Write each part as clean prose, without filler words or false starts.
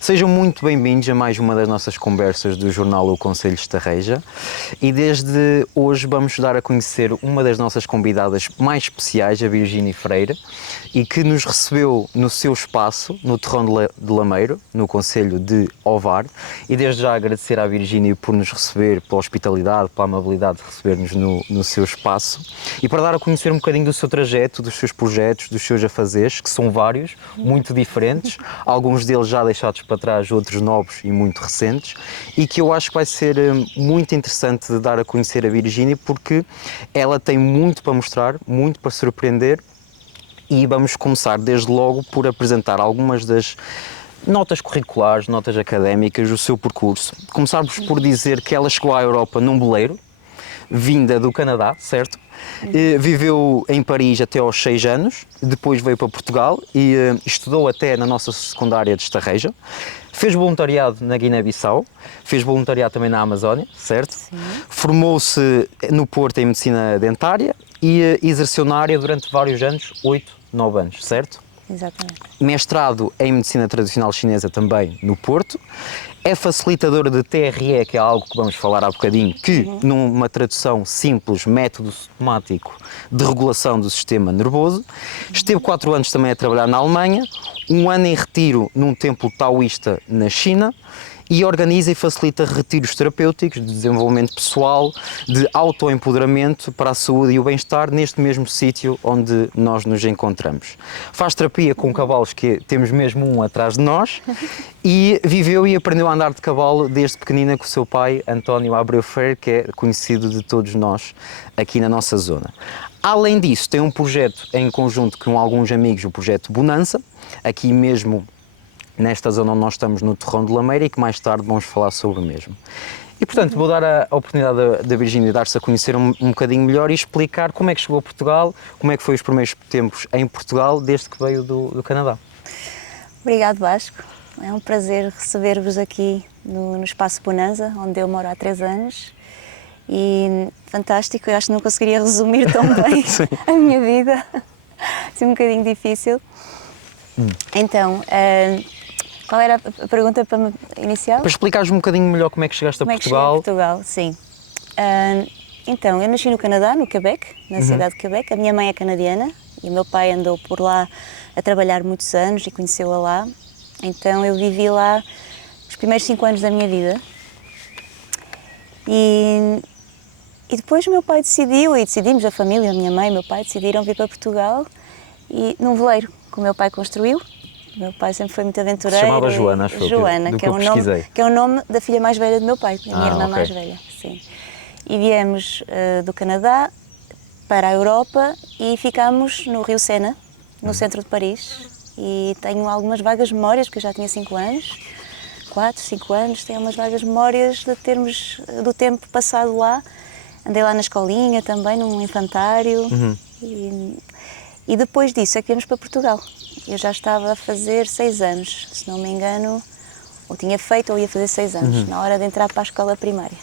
Sejam muito bem-vindos a mais uma das nossas conversas do jornal O Conselho de Estarreja e desde hoje vamos dar a conhecer uma das nossas convidadas mais especiais, a Virgínia Freire, e que nos recebeu no seu espaço, no Terrão de Lameiro, no Conselho de Ovar, e desde já agradecer à Virgínia por nos receber, pela hospitalidade, pela amabilidade de receber-nos no seu espaço e para dar a conhecer um bocadinho do seu trajeto, dos seus projetos, dos seus afazeres, que são vários, muito diferentes, alguns deles já deixados para trás, outros novos e muito recentes, e que eu acho que vai ser muito interessante de dar a conhecer a Virgínia porque ela tem muito para mostrar, muito para surpreender, e vamos começar desde logo por apresentar algumas das notas curriculares, notas académicas, do seu percurso. Começarmos por dizer que ela chegou à Europa num veleiro, vinda do Canadá, certo? Viveu em Paris até aos 6 anos, depois veio para Portugal e estudou até na nossa secundária de Estarreja. Fez voluntariado na Guiné-Bissau, fez voluntariado também na Amazónia, certo? Sim. Formou-se no Porto em Medicina Dentária e exerceu na área durante vários anos, 8, 9 anos, certo? Exatamente. Mestrado em Medicina Tradicional Chinesa também no Porto. É facilitadora de TRE, que é algo que vamos falar há bocadinho, que numa tradução simples, método sistemático de regulação do sistema nervoso. Esteve 4 anos também a trabalhar na Alemanha, 1 ano em retiro num templo taoísta na China, e organiza e facilita retiros terapêuticos de desenvolvimento pessoal, de autoempoderamento para a saúde e o bem-estar neste mesmo sítio onde nós nos encontramos. Faz terapia com cavalos, que temos mesmo um atrás de nós, e viveu e aprendeu a andar de cavalo desde pequenina com o seu pai, António Abreu Freire, que é conhecido de todos nós aqui na nossa zona. Além disso, tem um projeto em conjunto com alguns amigos, o projeto Bonança, aqui mesmo nesta zona onde nós estamos, no Terrão de Lameira, e que mais tarde vamos falar sobre o mesmo. E, portanto, vou dar a oportunidade da Virgínia de dar-se a conhecer um bocadinho melhor e explicar como é que chegou a Portugal, como é que foi os primeiros tempos em Portugal, desde que veio do Canadá. Obrigado, Vasco. É um prazer receber-vos aqui no Espaço Bonanza, onde eu moro há 3 anos. E fantástico, eu acho que não conseguiria resumir tão bem a minha vida. É um bocadinho difícil. Então, qual era a pergunta para iniciar? Para explicares um bocadinho melhor como é que chegaste a Portugal. Como é que cheguei a Portugal, sim. Então, eu nasci no Canadá, no Quebec, na cidade de Quebec. A minha mãe é canadiana e o meu pai andou por lá a trabalhar muitos anos e conheceu-a lá. Então, eu vivi lá os primeiros 5 anos da minha vida. E depois o meu pai decidiu, e decidimos, a família, a minha mãe e o meu pai decidiram vir para Portugal e num veleiro que o meu pai construiu. O meu pai sempre foi muito aventureiro. Se chamava Joana, acho Joana, que é o nome da filha mais velha do meu pai, a minha irmã mais velha. Sim. E viemos do Canadá para a Europa e ficámos no Rio Sena, no centro de Paris. E tenho algumas vagas memórias, porque eu já tinha 5 anos, 4, 5 anos, tenho umas vagas memórias de termos do tempo passado lá. Andei lá na escolinha também, num infantário. E depois disso é que viemos para Portugal. Eu já estava a fazer 6 anos, se não me engano, ou tinha feito ou ia fazer 6 anos, na hora de entrar para a escola primária.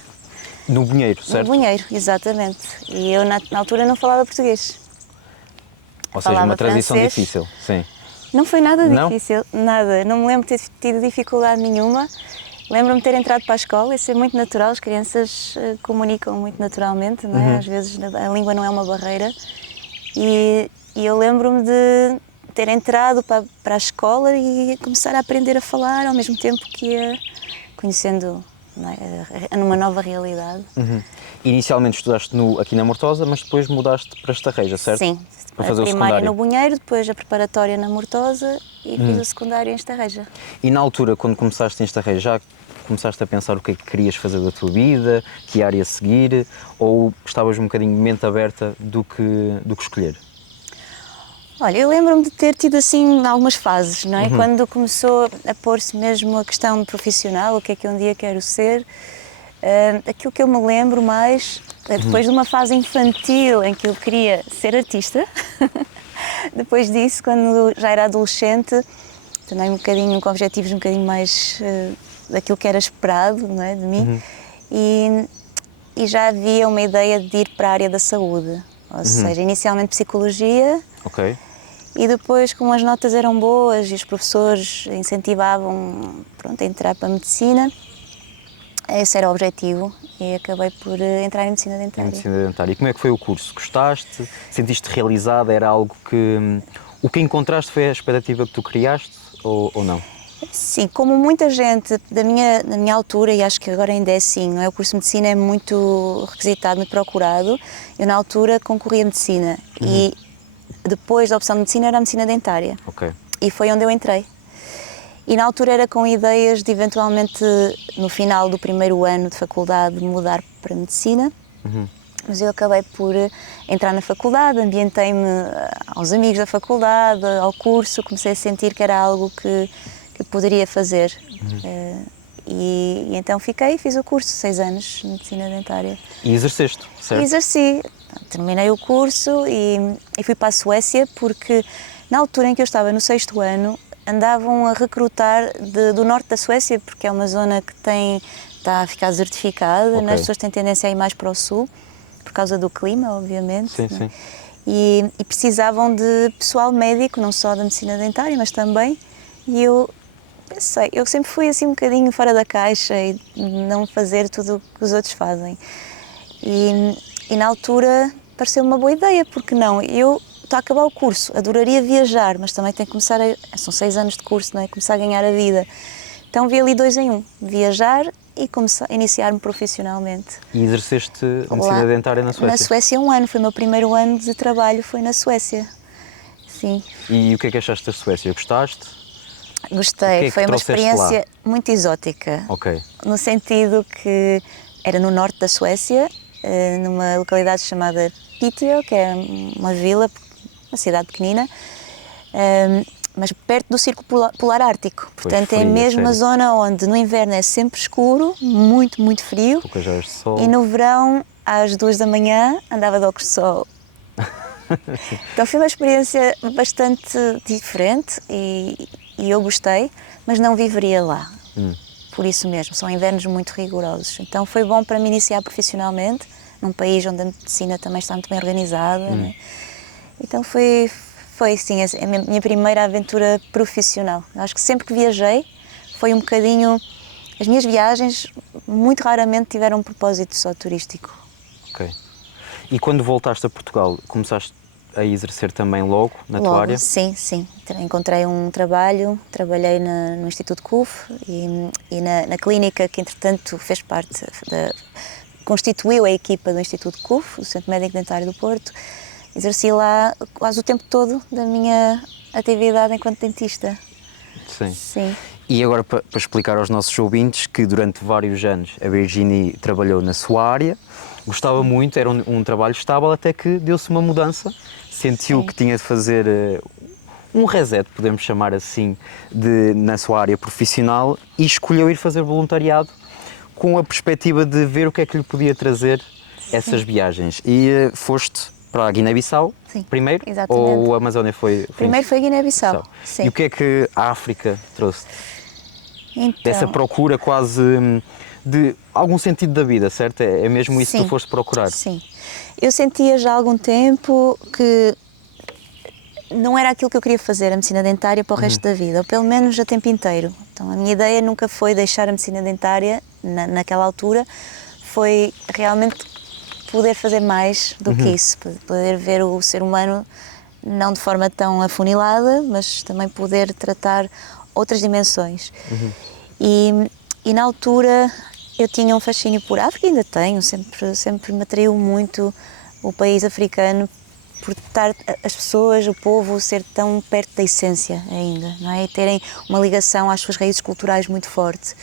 No Bunheiro, certo? No Bunheiro, exatamente. E eu na altura não falava português. Ou seja, uma transição difícil, sim. Não foi nada difícil, nada. Não me lembro de ter tido dificuldade nenhuma. Lembro-me de ter entrado para a escola e ser muito natural. As crianças comunicam muito naturalmente, não é? Às vezes a língua não é uma barreira. E eu lembro-me de ter entrado para a escola e começar a aprender a falar ao mesmo tempo que ia conhecendo, não é, numa nova realidade. Inicialmente estudaste aqui na Mortosa, mas depois mudaste para Estarreja, certo? Sim, para fazer a primária o no Bunheiro, depois a preparatória na Mortosa e fiz o secundário em Estarreja. E na altura, quando começaste em Estarreja, já começaste a pensar o que é que querias fazer da tua vida, que área seguir, ou estavas um bocadinho de mente aberta do que escolher? Olha, eu lembro-me de ter tido assim algumas fases, não é? Quando começou a pôr-se mesmo a questão profissional, o que é que um dia quero ser, aquilo que eu me lembro mais, depois de uma fase infantil em que eu queria ser artista, depois disso, quando já era adolescente, também um bocadinho com objetivos um bocadinho mais daquilo que era esperado, não é, de mim, e já havia uma ideia de ir para a área da saúde, ou seja, inicialmente psicologia. Ok. E depois, como as notas eram boas e os professores incentivavam, pronto, a entrar para a medicina, esse era o objetivo e acabei por entrar em medicina dentária. Em medicina dentária. E como é que foi o curso? Gostaste? Sentiste realizada? Era algo que... O que encontraste foi a expectativa que tu criaste ou não? Sim, como muita gente da minha altura, e acho que agora ainda é assim, não é? O curso de medicina é muito requisitado, muito procurado. Eu na altura concorri a medicina e depois da opção de medicina era a medicina dentária. Ok. E foi onde eu entrei. E na altura era com ideias de eventualmente, no final do primeiro ano de faculdade, mudar para medicina. Mas eu acabei por entrar na faculdade, ambientei-me aos amigos da faculdade, ao curso, comecei a sentir que era algo que poderia fazer. E então fiz o curso, 6 anos de medicina dentária. E exerceste, certo? E exerci. Terminei o curso e fui para a Suécia porque na altura em que eu estava no 6º ano andavam a recrutar do norte da Suécia, porque é uma zona que está a ficar desertificada, Ok. As pessoas têm tendência a ir mais para o sul, por causa do clima, obviamente. Sim, né? sim. E precisavam de pessoal médico, não só da medicina dentária, mas também. E eu pensei, eu sempre fui assim um bocadinho fora da caixa e não fazer tudo o que os outros fazem. E na altura pareceu uma boa ideia, porque não? Eu estou a acabar o curso, adoraria viajar, mas também tenho que começar são 6 anos de curso, não é? Começar a ganhar a vida. Então vi ali 2 em 1, viajar e iniciar-me profissionalmente. E exerceste a medicina dentária na Suécia? Na Suécia 1 ano, foi o meu primeiro ano de trabalho, foi na Suécia. Sim. E o que é que achaste da Suécia? Gostaste? Gostei, foi uma trouxeste experiência lá? muito exótica. Ok. No sentido que era no norte da Suécia, numa localidade chamada Piteå, que é uma vila, uma cidade pequenina, mas perto do Círculo Polar Ártico. Portanto, é a frio, mesma sério. zona onde no inverno é sempre escuro, muito, muito frio. Poucas horas de sol. E no verão, às 2 da manhã, andava de óculos de sol. Então foi uma experiência bastante diferente e eu gostei, mas não viveria lá. Por isso mesmo, são invernos muito rigorosos. Então foi bom para me iniciar profissionalmente, num país onde a medicina também está muito bem organizada. Né? Então foi sim, a minha primeira aventura profissional. Acho que sempre que viajei foi um bocadinho... As minhas viagens muito raramente tiveram um propósito só turístico. Ok. E quando voltaste a Portugal, começaste a exercer também logo na tua área? Sim, sim. Encontrei um trabalho, trabalhei no Instituto CUF e na clínica que, entretanto, fez parte, constituiu a equipa do Instituto CUF, o Centro Médico Dentário do Porto. Exerci lá quase o tempo todo da minha atividade enquanto dentista. Sim. Sim. E agora, para explicar aos nossos ouvintes que durante vários anos a Virginie trabalhou na sua área, gostava muito, era um trabalho estável, até que deu-se uma mudança, sentiu que tinha de fazer um reset, podemos chamar assim, na sua área profissional e escolheu ir fazer voluntariado com a perspectiva de ver o que é que lhe podia trazer essas viagens. E foste para a Guiné-Bissau primeiro? Exatamente. Ou a Amazónia foi Primeiro foi a Guiné-Bissau. E o que é que a África trouxe? Então, Dessa procura quase de algum sentido da vida, certo? É mesmo isso que tu foste procurar? Sim. Eu sentia já há algum tempo que não era aquilo que eu queria fazer, a medicina dentária, para o resto da vida, ou pelo menos a tempo inteiro. Então a minha ideia nunca foi deixar a medicina dentária, naquela altura, foi realmente poder fazer mais do que isso, poder ver o ser humano não de forma tão afunilada, mas também poder tratar outras dimensões. E na altura eu tinha um fascínio por África, ainda tenho, sempre me atraiu muito o país africano, por estar as pessoas, o povo, ser tão perto da essência ainda, não é? E terem uma ligação às suas raízes culturais muito forte.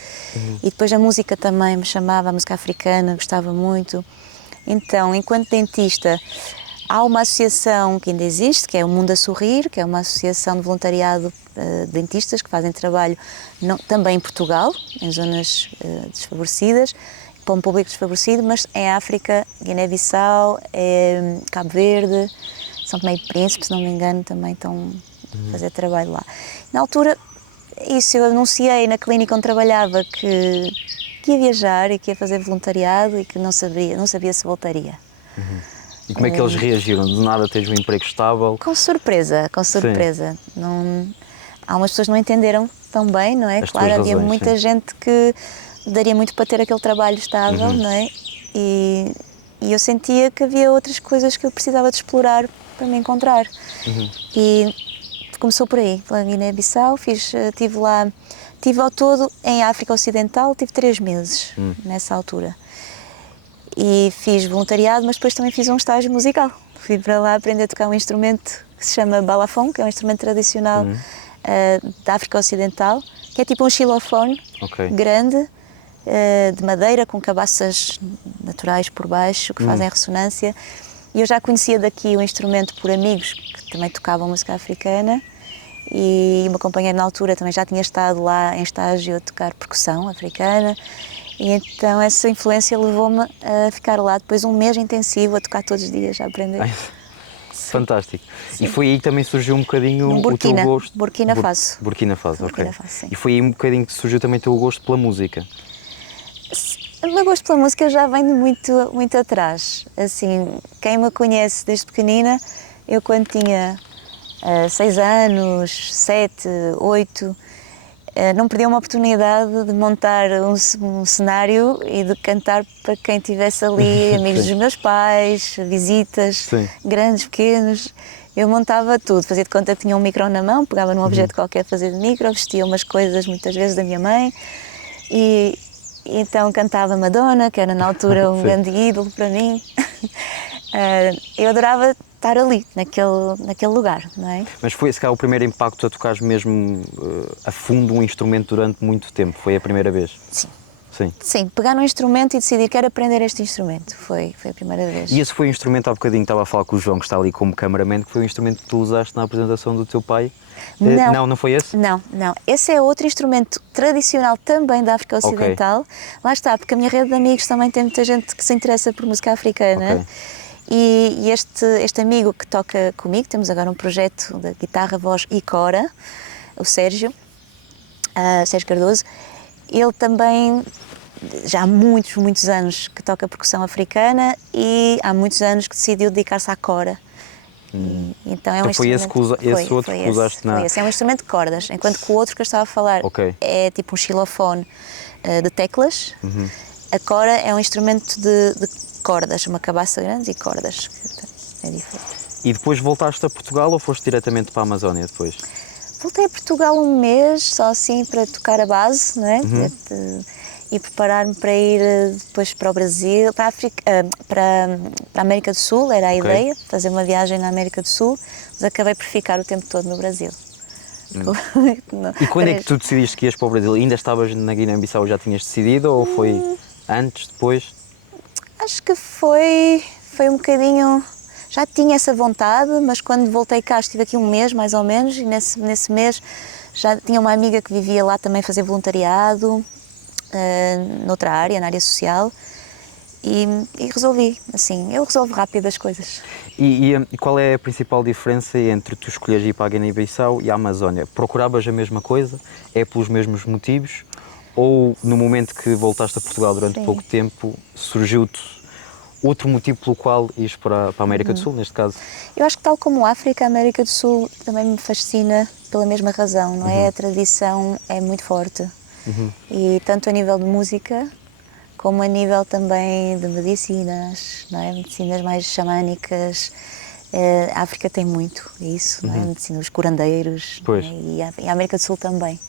E depois a música também me chamava, a música africana, gostava muito. Então, enquanto dentista, há uma associação que ainda existe, que é o Mundo a Sorrir, que é uma associação de voluntariado de dentistas que fazem trabalho também em Portugal, em zonas desfavorecidas, para um público desfavorecido, mas em África, Guiné-Bissau, Cabo Verde, São Tomé e Príncipe, se não me engano, também estão a fazer trabalho lá. Na altura, isso, eu anunciei na clínica onde trabalhava que ia viajar e que ia fazer voluntariado e que não sabia se voltaria. E como é que eles reagiram? Do nada tens um emprego estável? Com surpresa, com surpresa. Não, há umas pessoas que não entenderam tão bem, não é? As Claro, tuas havia razões, muita sim. gente que daria muito para ter aquele trabalho estável, não é? E eu sentia que havia outras coisas que eu precisava de explorar para me encontrar. E começou por aí, pela Guiné-Bissau, estive lá, estive ao todo em África Ocidental, tive 3 meses nessa altura. E fiz voluntariado, mas depois também fiz um estágio musical. Fui para lá aprender a tocar um instrumento que se chama balafon, que é um instrumento tradicional da África Ocidental, que é tipo um xilofone grande, de madeira, com cabaças naturais por baixo, que fazem ressonância. E eu já conhecia daqui o instrumento por amigos que também tocavam música africana, e o meu companheiro na altura também já tinha estado lá em estágio a tocar percussão africana. E então essa influência levou-me a ficar lá depois um mês intensivo a tocar todos os dias, a aprender. Ai, fantástico. Sim. E foi aí que também surgiu um bocadinho o teu gosto... Burkina Faso. Burkina Faso, ok. Burkina Faso, sim. E foi aí um bocadinho que surgiu também o teu gosto pela música? O meu gosto pela música já vem de muito atrás. Assim, quem me conhece desde pequenina, eu quando tinha 6 anos, 7, 8... não perdi uma oportunidade de montar um cenário e de cantar para quem estivesse ali, amigos dos meus pais, visitas, grandes, pequenos. Eu montava tudo, fazia de conta que tinha um micro na mão, pegava num objeto qualquer, fazia de micro, vestia umas coisas muitas vezes da minha mãe e então cantava Madonna, que era na altura um grande ídolo para mim. Eu adorava estar ali, naquele lugar, não é? Mas foi esse cá o primeiro impacto a tocares mesmo a fundo um instrumento durante muito tempo? Foi a primeira vez? Sim. Sim. Sim, pegar num instrumento e decidir quero aprender este instrumento, foi a primeira vez. E esse foi o instrumento, há bocadinho estava a falar com o João, que está ali como cameraman, que foi o instrumento que tu usaste na apresentação do teu pai? Não foi esse? Não. Esse é outro instrumento tradicional também da África Ocidental. Lá está, porque a minha rede de amigos também tem muita gente que se interessa por música africana. E este amigo que toca comigo, temos agora um projeto de guitarra, voz e cora, o Sérgio Cardoso, ele também já há muitos anos que toca percussão africana e há muitos anos que decidiu dedicar-se à cora. Então é um foi esse outro que usaste na... É um instrumento de cordas, enquanto que o outro que eu estava a falar é tipo um xilofone de teclas. A cora é um instrumento de cordas, uma cabaça grande e cordas. É diferente. E depois voltaste a Portugal ou foste diretamente para a Amazónia depois? Voltei a Portugal um mês, só assim para tocar a base, não é? E preparar-me para ir depois para o Brasil, para a África, para a América do Sul, era a ideia, fazer uma viagem na América do Sul, mas acabei por ficar o tempo todo no Brasil. E quando é que tu decidiste que ias para o Brasil? Ainda estavas na Guiné-Bissau, já tinhas decidido ou foi antes, depois? Acho que foi um bocadinho... Já tinha essa vontade, mas quando voltei cá estive aqui um mês mais ou menos e nesse mês já tinha uma amiga que vivia lá também a fazer voluntariado, noutra área, na área social, e resolvi, assim, eu resolvo rápido as coisas. E qual é a principal diferença entre tu escolheres ir para a Guiné-Bissau e a Amazónia? Procuravas a mesma coisa? É pelos mesmos motivos? Ou no momento que voltaste a Portugal durante pouco tempo, surgiu-te outro motivo pelo qual ires para a América do Sul, neste caso? Eu acho que tal como a África, a América do Sul também me fascina pela mesma razão, não é? A tradição é muito forte. E tanto a nível de música, como a nível também de medicinas, não é? Medicinas mais xamânicas. A África tem muito isso, não é? Medicina, os curandeiros, né? E a América do Sul também.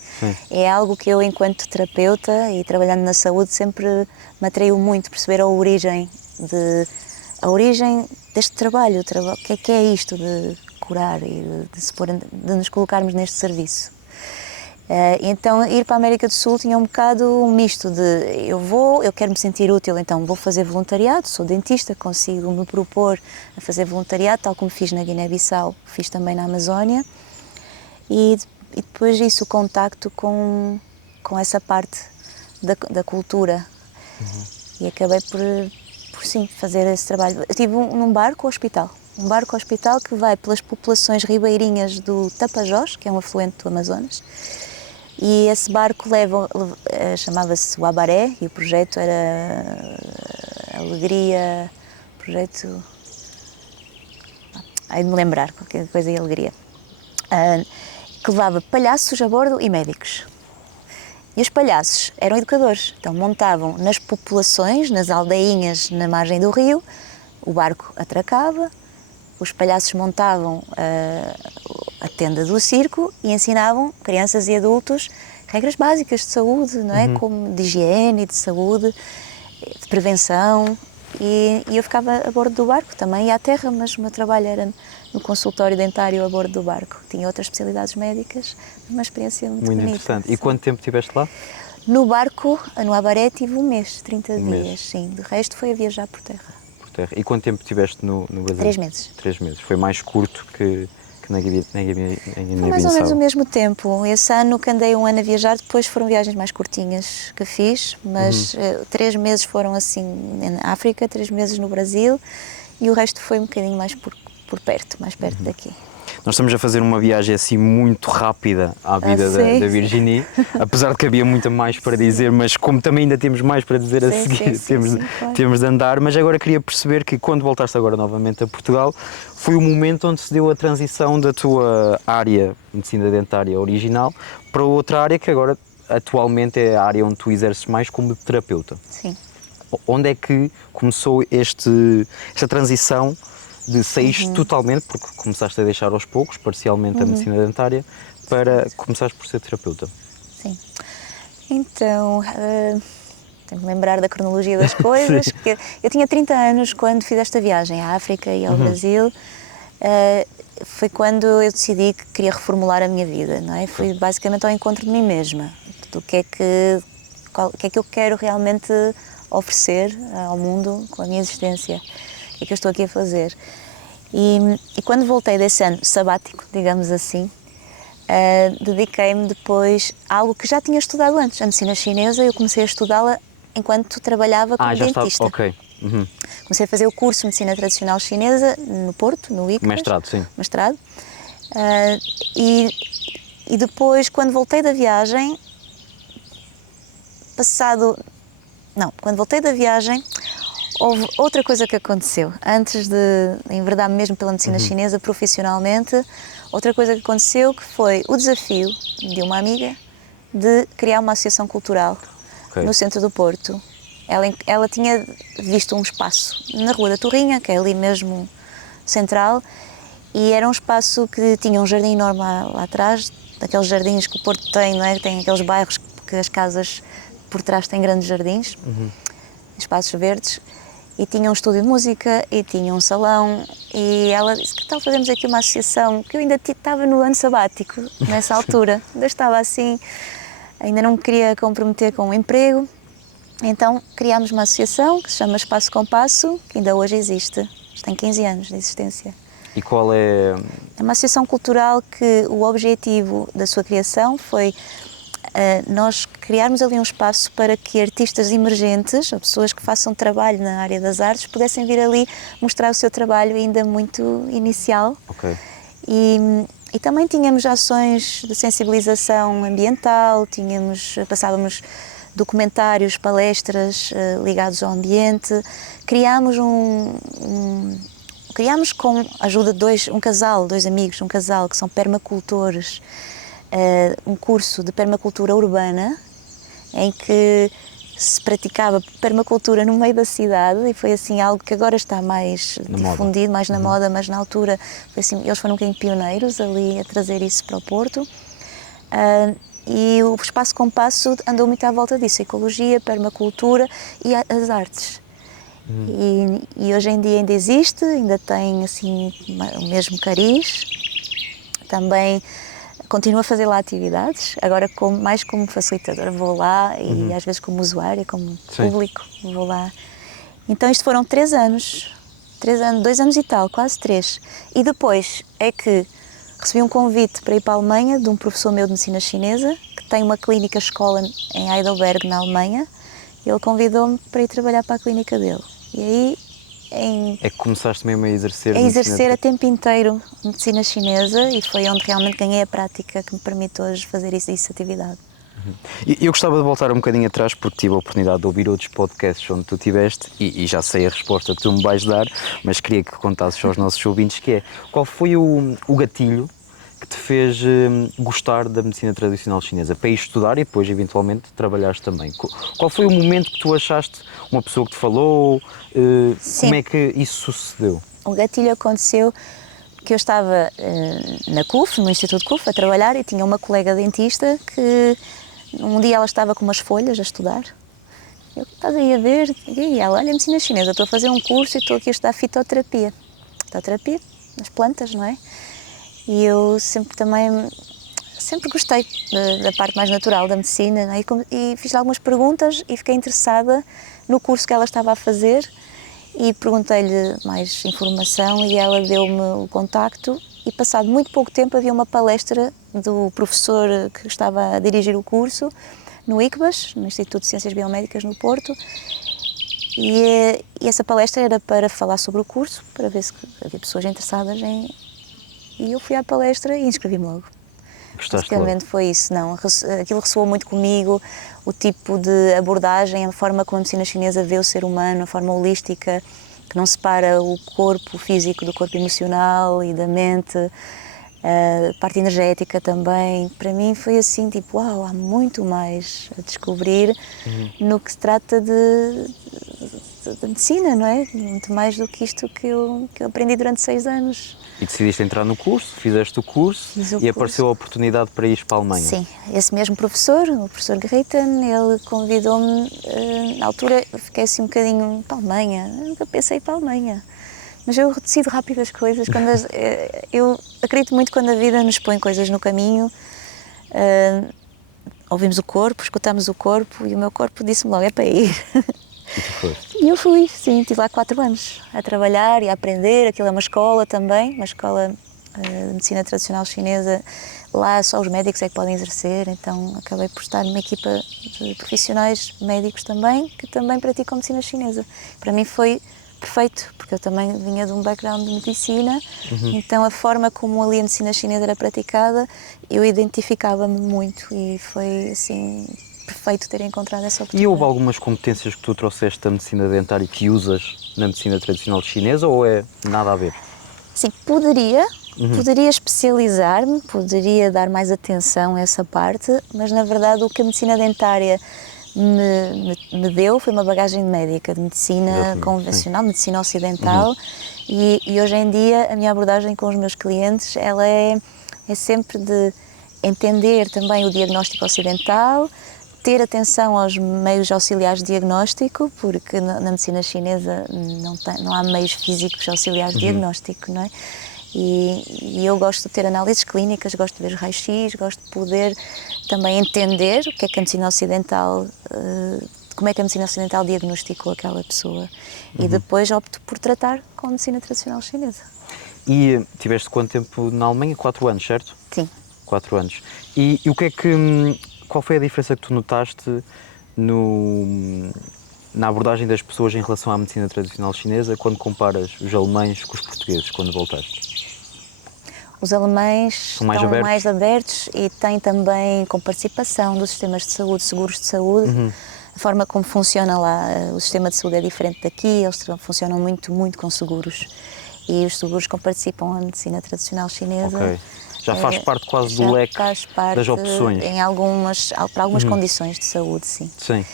É algo que eu, enquanto terapeuta e trabalhando na saúde, sempre me atraiu muito, perceber a origem deste trabalho, o que é isto de curar e de nos colocarmos neste serviço. Então ir para a América do Sul tinha um bocado um misto de eu quero me sentir útil, então vou fazer voluntariado, sou dentista, consigo me propor a fazer voluntariado, tal como fiz na Guiné-Bissau, fiz também na Amazónia, e depois isso, o contacto com essa parte da cultura, e acabei por sim, fazer esse trabalho. Eu estive num barco-hospital, que vai pelas populações ribeirinhas do Tapajós, que é um afluente do Amazonas, e esse barco chamava-se o Abaré, e o projeto era Alegria, projeto hei de me lembrar, qualquer coisa e alegria, que levava palhaços a bordo e médicos. E os palhaços eram educadores, então montavam nas populações, nas aldeinhas na margem do rio, o barco atracava, os palhaços montavam a tenda do circo e ensinavam crianças e adultos regras básicas de saúde, não é? Como de higiene, de saúde, de prevenção. E eu ficava a bordo do barco, também ia à terra, mas o meu trabalho era no consultório dentário a bordo do barco. Tinha outras especialidades médicas, uma experiência muito bonita. Muito interessante. E quanto tempo estiveste lá? No barco, no Abaré, tive um mês, 30 dias, sim. De resto foi a viajar por terra. Por terra. E quanto tempo estiveste no Brasil? 3 meses. 3 meses. Foi mais curto que na Guiné-Bissau? Foi mais ou menos o mesmo tempo. Esse ano que andei um ano a viajar, depois foram viagens mais curtinhas que fiz, mas 3 meses foram assim na África, 3 meses no Brasil e o resto foi um bocadinho mais por perto, mais perto daqui. Nós estamos a fazer uma viagem assim muito rápida à vida da Virginie, apesar de que havia muito mais para dizer, mas como também ainda temos mais para dizer a seguir, temos de andar. Mas agora queria perceber que quando voltaste agora novamente a Portugal, foi o momento onde se deu a transição da tua área de medicina dentária original para outra área que agora atualmente é a área onde tu exerces mais como terapeuta. Sim. Onde é que começou esta transição de saíste totalmente, porque começaste a deixar aos poucos, parcialmente, a medicina dentária, para começares por ser terapeuta? Sim. Então, tenho que lembrar da cronologia das coisas. Que eu tinha 30 anos quando fiz esta viagem à África e ao Brasil. Foi quando eu decidi que queria reformular a minha vida, não é? Fui basicamente ao encontro de mim mesma. Do que é que eu quero realmente oferecer ao mundo com a minha existência. O que é que eu estou aqui a fazer? E quando voltei desse ano sabático, digamos assim, dediquei-me depois a algo que já tinha estudado antes. A medicina chinesa, eu comecei a estudá-la enquanto trabalhava como dentista. Está, ok. Comecei a fazer o curso de medicina tradicional chinesa no Porto, no ICAS. Mestrado, sim. Mestrado. E depois, quando voltei da viagem, quando voltei da viagem, houve outra coisa que aconteceu. Antes de enverdar mesmo pela medicina chinesa profissionalmente, outra coisa que aconteceu que foi o desafio de uma amiga de criar uma associação cultural no centro do Porto. Ela tinha visto um espaço na Rua da Torrinha, que é ali mesmo central, e era um espaço que tinha um jardim enorme lá atrás, daqueles jardins que o Porto tem, não é? Tem aqueles bairros que as casas por trás têm grandes jardins, espaços verdes. E tinha um estúdio de música e tinha um salão e ela disse, que tal fazermos aqui uma associação, que eu ainda estava no ano sabático nessa altura, ainda estava assim, ainda não me queria comprometer com um emprego, então criámos uma associação que se chama Espaço Compasso, que ainda hoje existe, tem 15 anos de existência. E qual é? É uma associação cultural que o objetivo da sua criação foi nós criarmos ali um espaço para que artistas emergentes, ou pessoas que façam trabalho na área das artes, pudessem vir ali mostrar o seu trabalho ainda muito inicial. E também tínhamos ações de sensibilização ambiental, passávamos documentários, palestras ligados ao ambiente, criámos com a ajuda de dois amigos, um casal que são permacultores, um curso de permacultura urbana em que se praticava permacultura no meio da cidade e foi assim algo que agora está mais difundido, mais na moda, mas na altura foi assim, eles foram um bocadinho pioneiros ali a trazer isso para o Porto. E o Espaço Compasso andou muito à volta disso, ecologia, permacultura e as artes. E hoje em dia ainda existe, ainda tem assim o mesmo cariz. Também continuo a fazer lá atividades, agora mais como facilitadora, vou lá e às vezes como usuária, como público, vou lá. Então isto foram 3 anos, 2 anos e tal, quase 3. E depois é que recebi um convite para ir para a Alemanha de um professor meu de medicina chinesa, que tem uma clínica-escola em Heidelberg, na Alemanha. Ele convidou-me para ir trabalhar para a clínica dele. E aí é que começaste mesmo a exercer a tempo inteiro medicina chinesa e foi onde realmente ganhei a prática que me permite hoje fazer essa atividade. Eu gostava de voltar um bocadinho atrás porque tive a oportunidade de ouvir outros podcasts onde tu estiveste e já sei a resposta que tu me vais dar, mas queria que contasses aos nossos ouvintes que é, qual foi o gatilho que te fez gostar da medicina tradicional chinesa, para ir estudar e depois eventualmente trabalhares também? Qual foi o momento que tu achaste, uma pessoa que te falou, como é que isso sucedeu? O gatilho aconteceu que eu estava na CUF, no Instituto CUF, a trabalhar e tinha uma colega dentista que um dia ela estava com umas folhas a estudar. Eu, estás aí a ver? E ela, olha, medicina chinesa, estou a fazer um curso e estou aqui a estudar fitoterapia. Fitoterapia, nas plantas, não é? E eu sempre gostei da parte mais natural da medicina, não é? E fiz algumas perguntas e fiquei interessada no curso que ela estava a fazer e perguntei-lhe mais informação e ela deu-me o contacto e passado muito pouco tempo havia uma palestra do professor que estava a dirigir o curso no ICBAS, no Instituto de Ciências Biomédicas no Porto, e essa palestra era para falar sobre o curso, para ver se havia pessoas interessadas em... E eu fui à palestra e inscrevi-me logo. Basicamente foi isso, não, aquilo ressoou muito comigo, o tipo de abordagem, a forma como a medicina chinesa vê o ser humano, a forma holística, que não separa o corpo físico do corpo emocional e da mente, a parte energética também. Para mim foi assim, tipo, uau, há muito mais a descobrir no que se trata de medicina, não é? Muito mais do que isto que eu aprendi durante 6 anos. E decidiste entrar no curso, fizeste o curso e apareceu a oportunidade para ir para a Alemanha. Sim, esse mesmo professor, o professor Greiten, ele convidou-me, na altura fiquei assim um bocadinho para a Alemanha, eu nunca pensei para a Alemanha, mas eu decido rápido as coisas, eu acredito muito quando a vida nos põe coisas no caminho, ouvimos o corpo, escutamos o corpo e o meu corpo disse-me logo, é para ir. E tu foste? E eu fui, sim, estive lá 4 anos a trabalhar e a aprender, aquilo é uma escola também, uma escola de medicina tradicional chinesa, lá só os médicos é que podem exercer, então acabei por estar numa equipa de profissionais médicos também, que também praticam medicina chinesa. Para mim foi perfeito, porque eu também vinha de um background de medicina, então a forma como ali a medicina chinesa era praticada, eu identificava-me muito e foi assim... perfeito ter encontrado essa oportunidade. E houve algumas competências que tu trouxeste da medicina dentária que usas na medicina tradicional chinesa ou é nada a ver? Sim, poderia especializar-me, poderia dar mais atenção a essa parte, mas na verdade o que a medicina dentária me deu foi uma bagagem médica, de medicina convencional, medicina ocidental, e hoje em dia a minha abordagem com os meus clientes ela é sempre de entender também o diagnóstico ocidental, ter atenção aos meios auxiliares de diagnóstico, porque na medicina chinesa não há meios físicos auxiliares de diagnóstico, não é? E eu gosto de ter análises clínicas, gosto de ver raio-x, gosto de poder também entender o que é que a medicina ocidental, como é que a medicina ocidental diagnosticou aquela pessoa. E depois opto por tratar com a medicina tradicional chinesa. E tiveste quanto tempo na Alemanha? 4 anos, certo? Sim. 4 anos. E o que é que... Qual foi a diferença que tu notaste na abordagem das pessoas em relação à medicina tradicional chinesa quando comparas os alemães com os portugueses, quando voltaste? Os alemães estão mais abertos e têm também com participação dos sistemas de saúde, seguros de saúde. A forma como funciona lá, o sistema de saúde é diferente daqui, eles funcionam muito, muito com seguros. E os seguros que participam na medicina tradicional chinesa... Okay. Já faz parte quase do leque das opções. Para algumas condições de saúde, sim. Sim.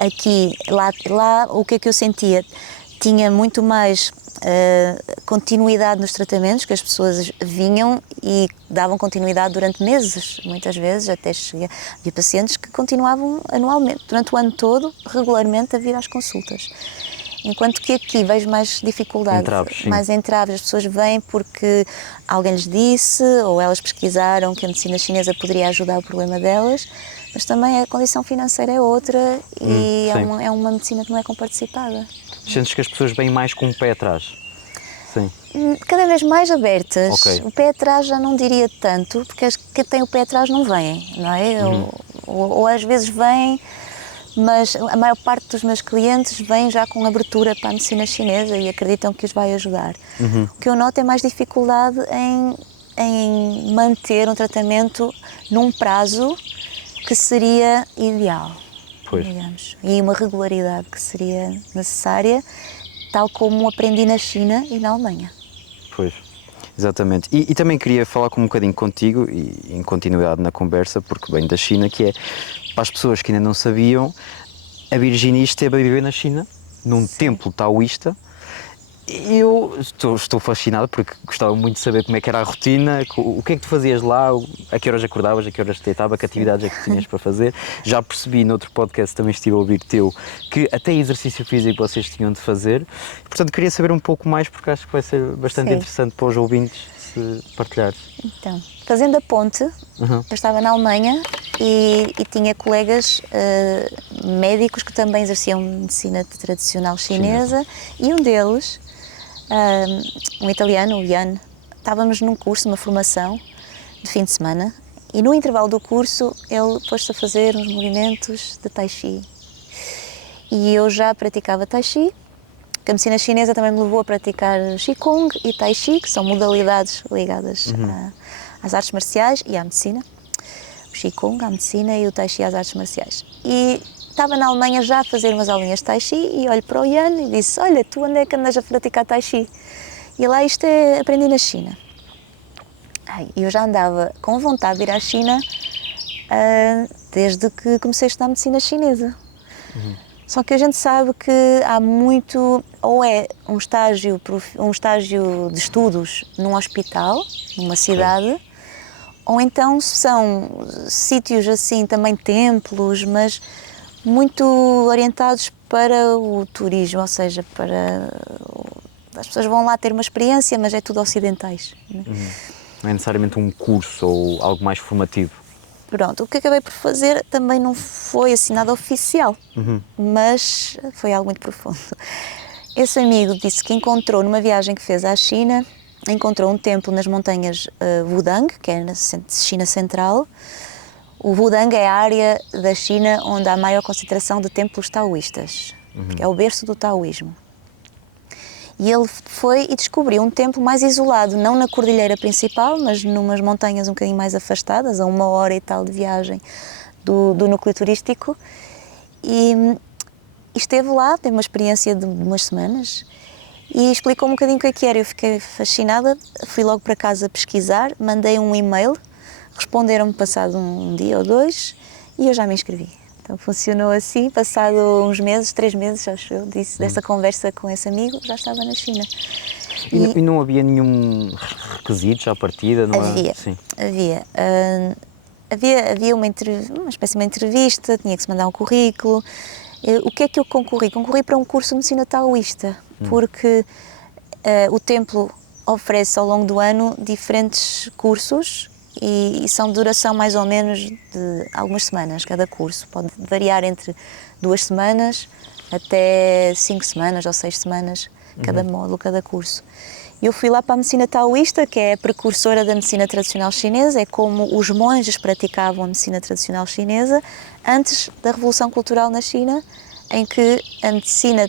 Aqui, lá, o que é que eu sentia? Tinha muito mais continuidade nos tratamentos, que as pessoas vinham e davam continuidade durante meses, muitas vezes, até havia pacientes que continuavam anualmente, durante o ano todo, regularmente a vir às consultas. Enquanto que aqui vejo mais dificuldade, mais entraves. As pessoas vêm porque alguém lhes disse ou elas pesquisaram que a medicina chinesa poderia ajudar o problema delas, mas também a condição financeira é outra e é uma medicina que não é comparticipada. Sentes que as pessoas vêm mais com o pé atrás? Sim. Cada vez mais abertas. Okay. O pé atrás já não diria tanto, porque as que têm o pé atrás não vêm, não é? Ou às vezes vêm, mas a maior parte dos meus clientes vêm já com abertura para a medicina chinesa e acreditam que os vai ajudar. O que eu noto é mais dificuldade em manter um tratamento num prazo que seria ideal, Pois. digamos, e uma regularidade que seria necessária, tal como aprendi na China e na Alemanha. Pois, exatamente. E também queria falar um bocadinho contigo, e em continuidade na conversa, porque bem da China, que é, para as pessoas que ainda não sabiam, a Virginia esteve a viver na China, num templo taoísta. E eu estou fascinado porque gostava muito de saber como é que era a rotina, o que é que tu fazias lá, a que horas acordavas, a que horas te deitava, que atividades é que tinhas para fazer. Já percebi noutro podcast, também estive a ouvir teu, que até exercício físico vocês tinham de fazer. Portanto, queria saber um pouco mais porque acho que vai ser bastante interessante para os ouvintes se partilhares. Então, fazendo a ponte, eu estava na Alemanha e tinha colegas médicos que também exerciam medicina tradicional chinesa. E um deles, um italiano, o Jan, estávamos num curso, uma formação de fim de semana, e no intervalo do curso ele pôs-se a fazer uns movimentos de Tai Chi. E eu já praticava Tai Chi, que a medicina chinesa também me levou a praticar Qigong e Tai Chi, que são modalidades ligadas às artes marciais e à medicina. O Qigong, à medicina, e o Tai Chi às artes marciais. E estava na Alemanha já a fazer umas aulinhas de Tai Chi e olho para o Jan e disse: olha, tu onde é que andas a praticar Tai Chi? E lá, isto aprendi na China. E eu já andava com vontade de ir à China desde que comecei a estudar medicina chinesa. Só que a gente sabe que há muito, ou é um estágio de estudos num hospital, numa cidade, ou então são sítios assim, também templos, mas muito orientados para o turismo, ou seja, as pessoas vão lá ter uma experiência, mas é tudo ocidentais. Não é necessariamente um curso ou algo mais formativo. Pronto, o que acabei por fazer também não foi assim nada oficial, mas foi algo muito profundo. Esse amigo disse que encontrou, numa viagem que fez à China, encontrou um templo nas montanhas Wudang, que é na China Central. O Wudang é a área da China onde há maior concentração de templos taoístas, que é o berço do taoísmo. E ele foi e descobriu um templo mais isolado, não na cordilheira principal, mas numas montanhas um bocadinho mais afastadas, a 1 hora e tal de viagem do núcleo turístico. E esteve lá, teve uma experiência de umas semanas e explicou um bocadinho o que era. Eu fiquei fascinada, fui logo para casa pesquisar, mandei um e-mail, responderam-me passado um dia ou dois e eu já me inscrevi. Então funcionou assim, passado uns meses, 3 meses, acho eu, dessa conversa com esse amigo, já estava na China. E não havia nenhum requisito à partida? Não havia, Sim. Havia uma espécie de uma entrevista, tinha que se mandar um currículo. O que é que eu concorri? Concorri para um curso de medicina taoísta, porque o templo oferece ao longo do ano diferentes cursos e são de duração mais ou menos de algumas semanas cada curso. Pode variar entre 2 semanas até 5 semanas ou 6 semanas, cada módulo, cada curso. Eu fui lá para a medicina taoísta, que é a precursora da medicina tradicional chinesa, é como os monges praticavam a medicina tradicional chinesa antes da Revolução Cultural na China, em que a medicina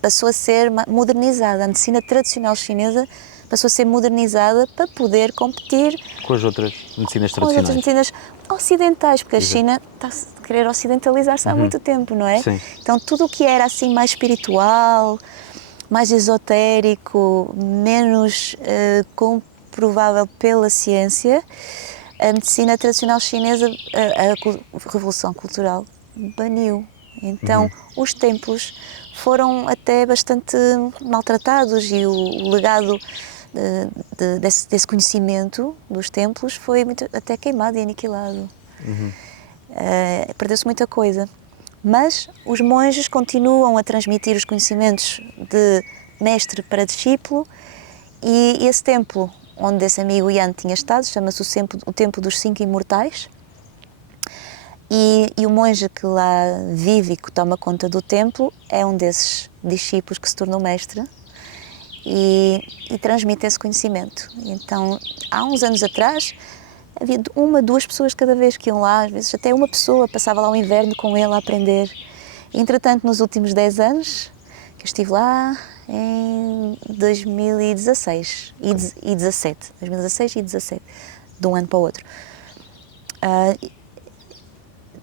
passou a ser modernizada, a medicina tradicional chinesa passou a ser modernizada para poder competir com as outras medicinas tradicionais. Com as outras medicinas ocidentais, porque a China está a querer ocidentalizar-se há muito tempo, não é? Sim. Então tudo o que era assim mais espiritual, mais esotérico, menos comprovável pela ciência, a medicina tradicional chinesa, a Revolução Cultural, baniu. Então os templos foram até bastante maltratados e o legado desse conhecimento dos templos foi até queimado e aniquilado. Perdeu-se muita coisa. Mas os monges continuam a transmitir os conhecimentos de mestre para discípulo e esse templo onde esse amigo Jan tinha estado chama-se o Templo dos 5 Imortais e o monge que lá vive e que toma conta do templo é um desses discípulos que se tornou mestre e transmite esse conhecimento. Então, há uns anos atrás, havia 1, 2 pessoas cada vez que iam lá, às vezes até uma pessoa passava lá o inverno com ele a aprender. Entretanto, nos últimos 10 anos, que eu estive lá em 2016 e 2017, de um ano para o outro,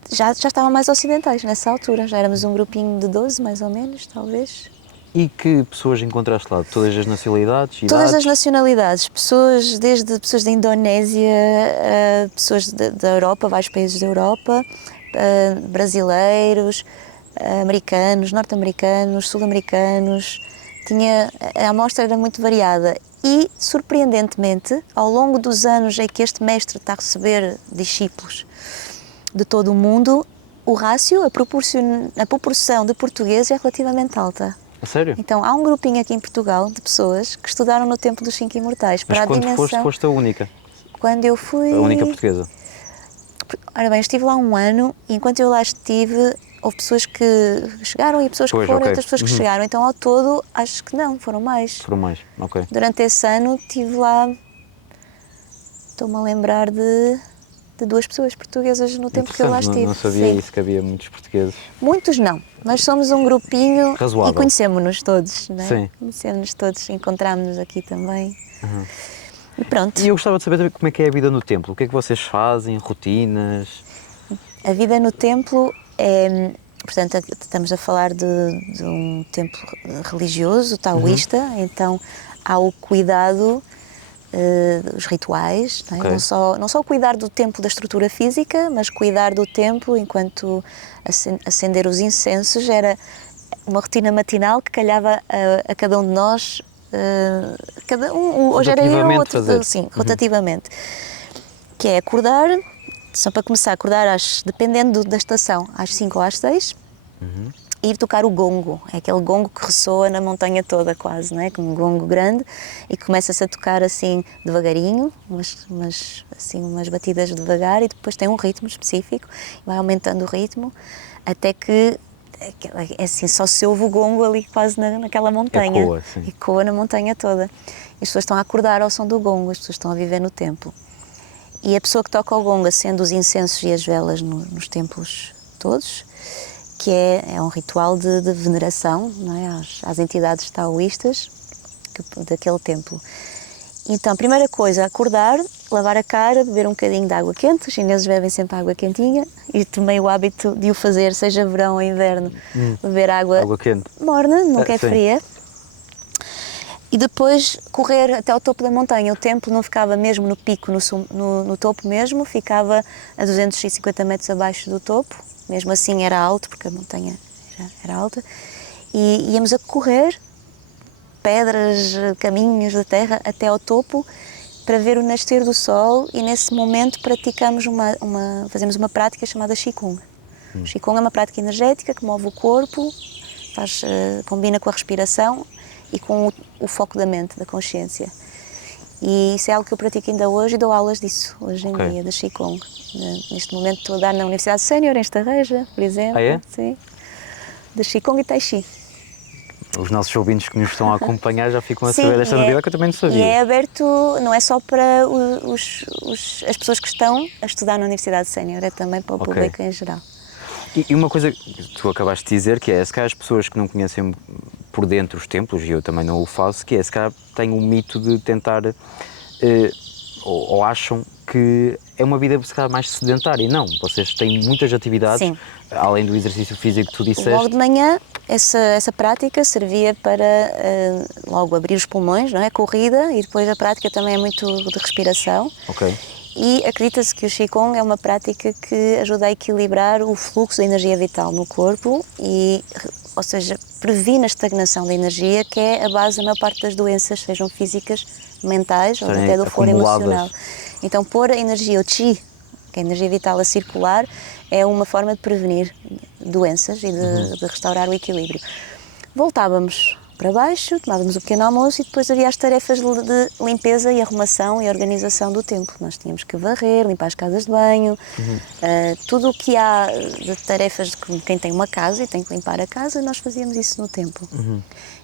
já estavam mais ocidentais nessa altura, já éramos um grupinho de 12 mais ou menos, talvez. E que pessoas encontraste lá? Todas as nacionalidades, idades? Todas as nacionalidades, pessoas, desde pessoas da Indonésia, pessoas da Europa, vários países da Europa, brasileiros, americanos, norte-americanos, sul-americanos. A amostra era muito variada e, surpreendentemente, ao longo dos anos em que este mestre está a receber discípulos de todo o mundo, o rácio, a proporção de portugueses é relativamente alta. A sério? Então, há um grupinho aqui em Portugal de pessoas que estudaram no Templo dos Cinco Imortais. Mas para quando a dimensão... foste a única? Quando eu fui... A única portuguesa? Ora bem, eu estive lá um ano e enquanto eu lá estive, houve pessoas que chegaram e pessoas que foram, outras pessoas que chegaram. Então, ao todo, acho que não, foram mais. Foram mais, ok. Durante esse ano, estive lá... Estou-me a lembrar de 2 pessoas portuguesas no tempo que eu lá estive. Não sabia Sim. isso, que havia muitos portugueses. Muitos não, mas somos um grupinho razoável. E conhecemos-nos todos, não é? Sim. Conhecemos-nos todos, encontramos-nos aqui também. E pronto. E eu gostava de saber também como é que é a vida no templo. O que é que vocês fazem, rotinas? A vida no templo é... Portanto, estamos a falar de um templo religioso, taoísta, então há o cuidado... os rituais, não é? Okay. Não só cuidar do templo da estrutura física, mas cuidar do templo enquanto acender os incensos era uma rotina matinal que calhava a cada um de nós, cada um, hoje era eu, outro, sim, rotativamente, que é acordar, só para começar a acordar, dependendo da estação, às 5 ou às 6, ir tocar o gongo, é aquele gongo que ressoa na montanha toda quase, não é? Com um gongo grande e começa-se a tocar assim devagarinho, assim, umas batidas devagar e depois tem um ritmo específico, vai aumentando o ritmo até que é assim, só se ouve o gongo ali quase naquela montanha. Ecoa, sim. Ecoa na montanha toda. E as pessoas estão a acordar ao som do gongo, as pessoas estão a viver no templo. E a pessoa que toca o gongo acende os incensos e as velas nos templos todos, que é um ritual de veneração, não é? às entidades taoístas daquele templo. Então, a primeira coisa, acordar, lavar a cara, beber um bocadinho de água quente. Os chineses bebem sempre água quentinha e tomei o hábito de o fazer, seja verão ou inverno, beber água quente. Morna, nunca é sim. fria. E depois correr até ao topo da montanha. O templo não ficava mesmo no pico, no topo mesmo, ficava a 250 metros abaixo do topo. Mesmo assim era alto, porque a montanha era alta. E íamos a correr pedras, caminhos da terra até ao topo para ver o nascer do sol e nesse momento praticamos fazemos uma prática chamada Qigong. O Qigong é uma prática energética que move o corpo, combina com a respiração e com o foco da mente, da consciência. E isso é algo que eu pratico ainda hoje e dou aulas disso, hoje em dia, de Qigong. Neste momento estou a dar na Universidade Sénior, em Estarreja, por exemplo. Ah, é? Sim. De Qigong e Tai Chi. Os nossos ouvintes que nos estão a acompanhar já ficam a saber desta novidade que eu também não sabia. E é aberto, não é só para as pessoas que estão a estudar na Universidade Sénior, é também para o público em geral. E uma coisa que tu acabaste de dizer, que é, se calhar as pessoas que não conhecem por dentro os templos, e eu também não o faço, que é, se calhar têm o mito de tentar, ou acham que é uma vida se calhar mais sedentária. Não, vocês têm muitas atividades, Sim. além do exercício físico que tu disseste. Logo de manhã, essa prática servia para logo abrir os pulmões, não é? Corrida, e depois a prática também é muito de respiração. Ok. E acredita-se que o Qigong é uma prática que ajuda a equilibrar o fluxo da energia vital no corpo ou seja, previne a estagnação da energia, que é a base da maior parte das doenças, sejam físicas, mentais ou até do foro emocional. Então, pôr a energia, o Qi, que é a energia vital, a circular, é uma forma de prevenir doenças e de restaurar o equilíbrio. Voltávamos para baixo, tomávamos o pequeno almoço e depois havia as tarefas de limpeza e arrumação e organização do templo. Nós tínhamos que varrer, limpar as casas de banho, tudo o que há de tarefas de quem tem uma casa e tem que limpar a casa, nós fazíamos isso no templo.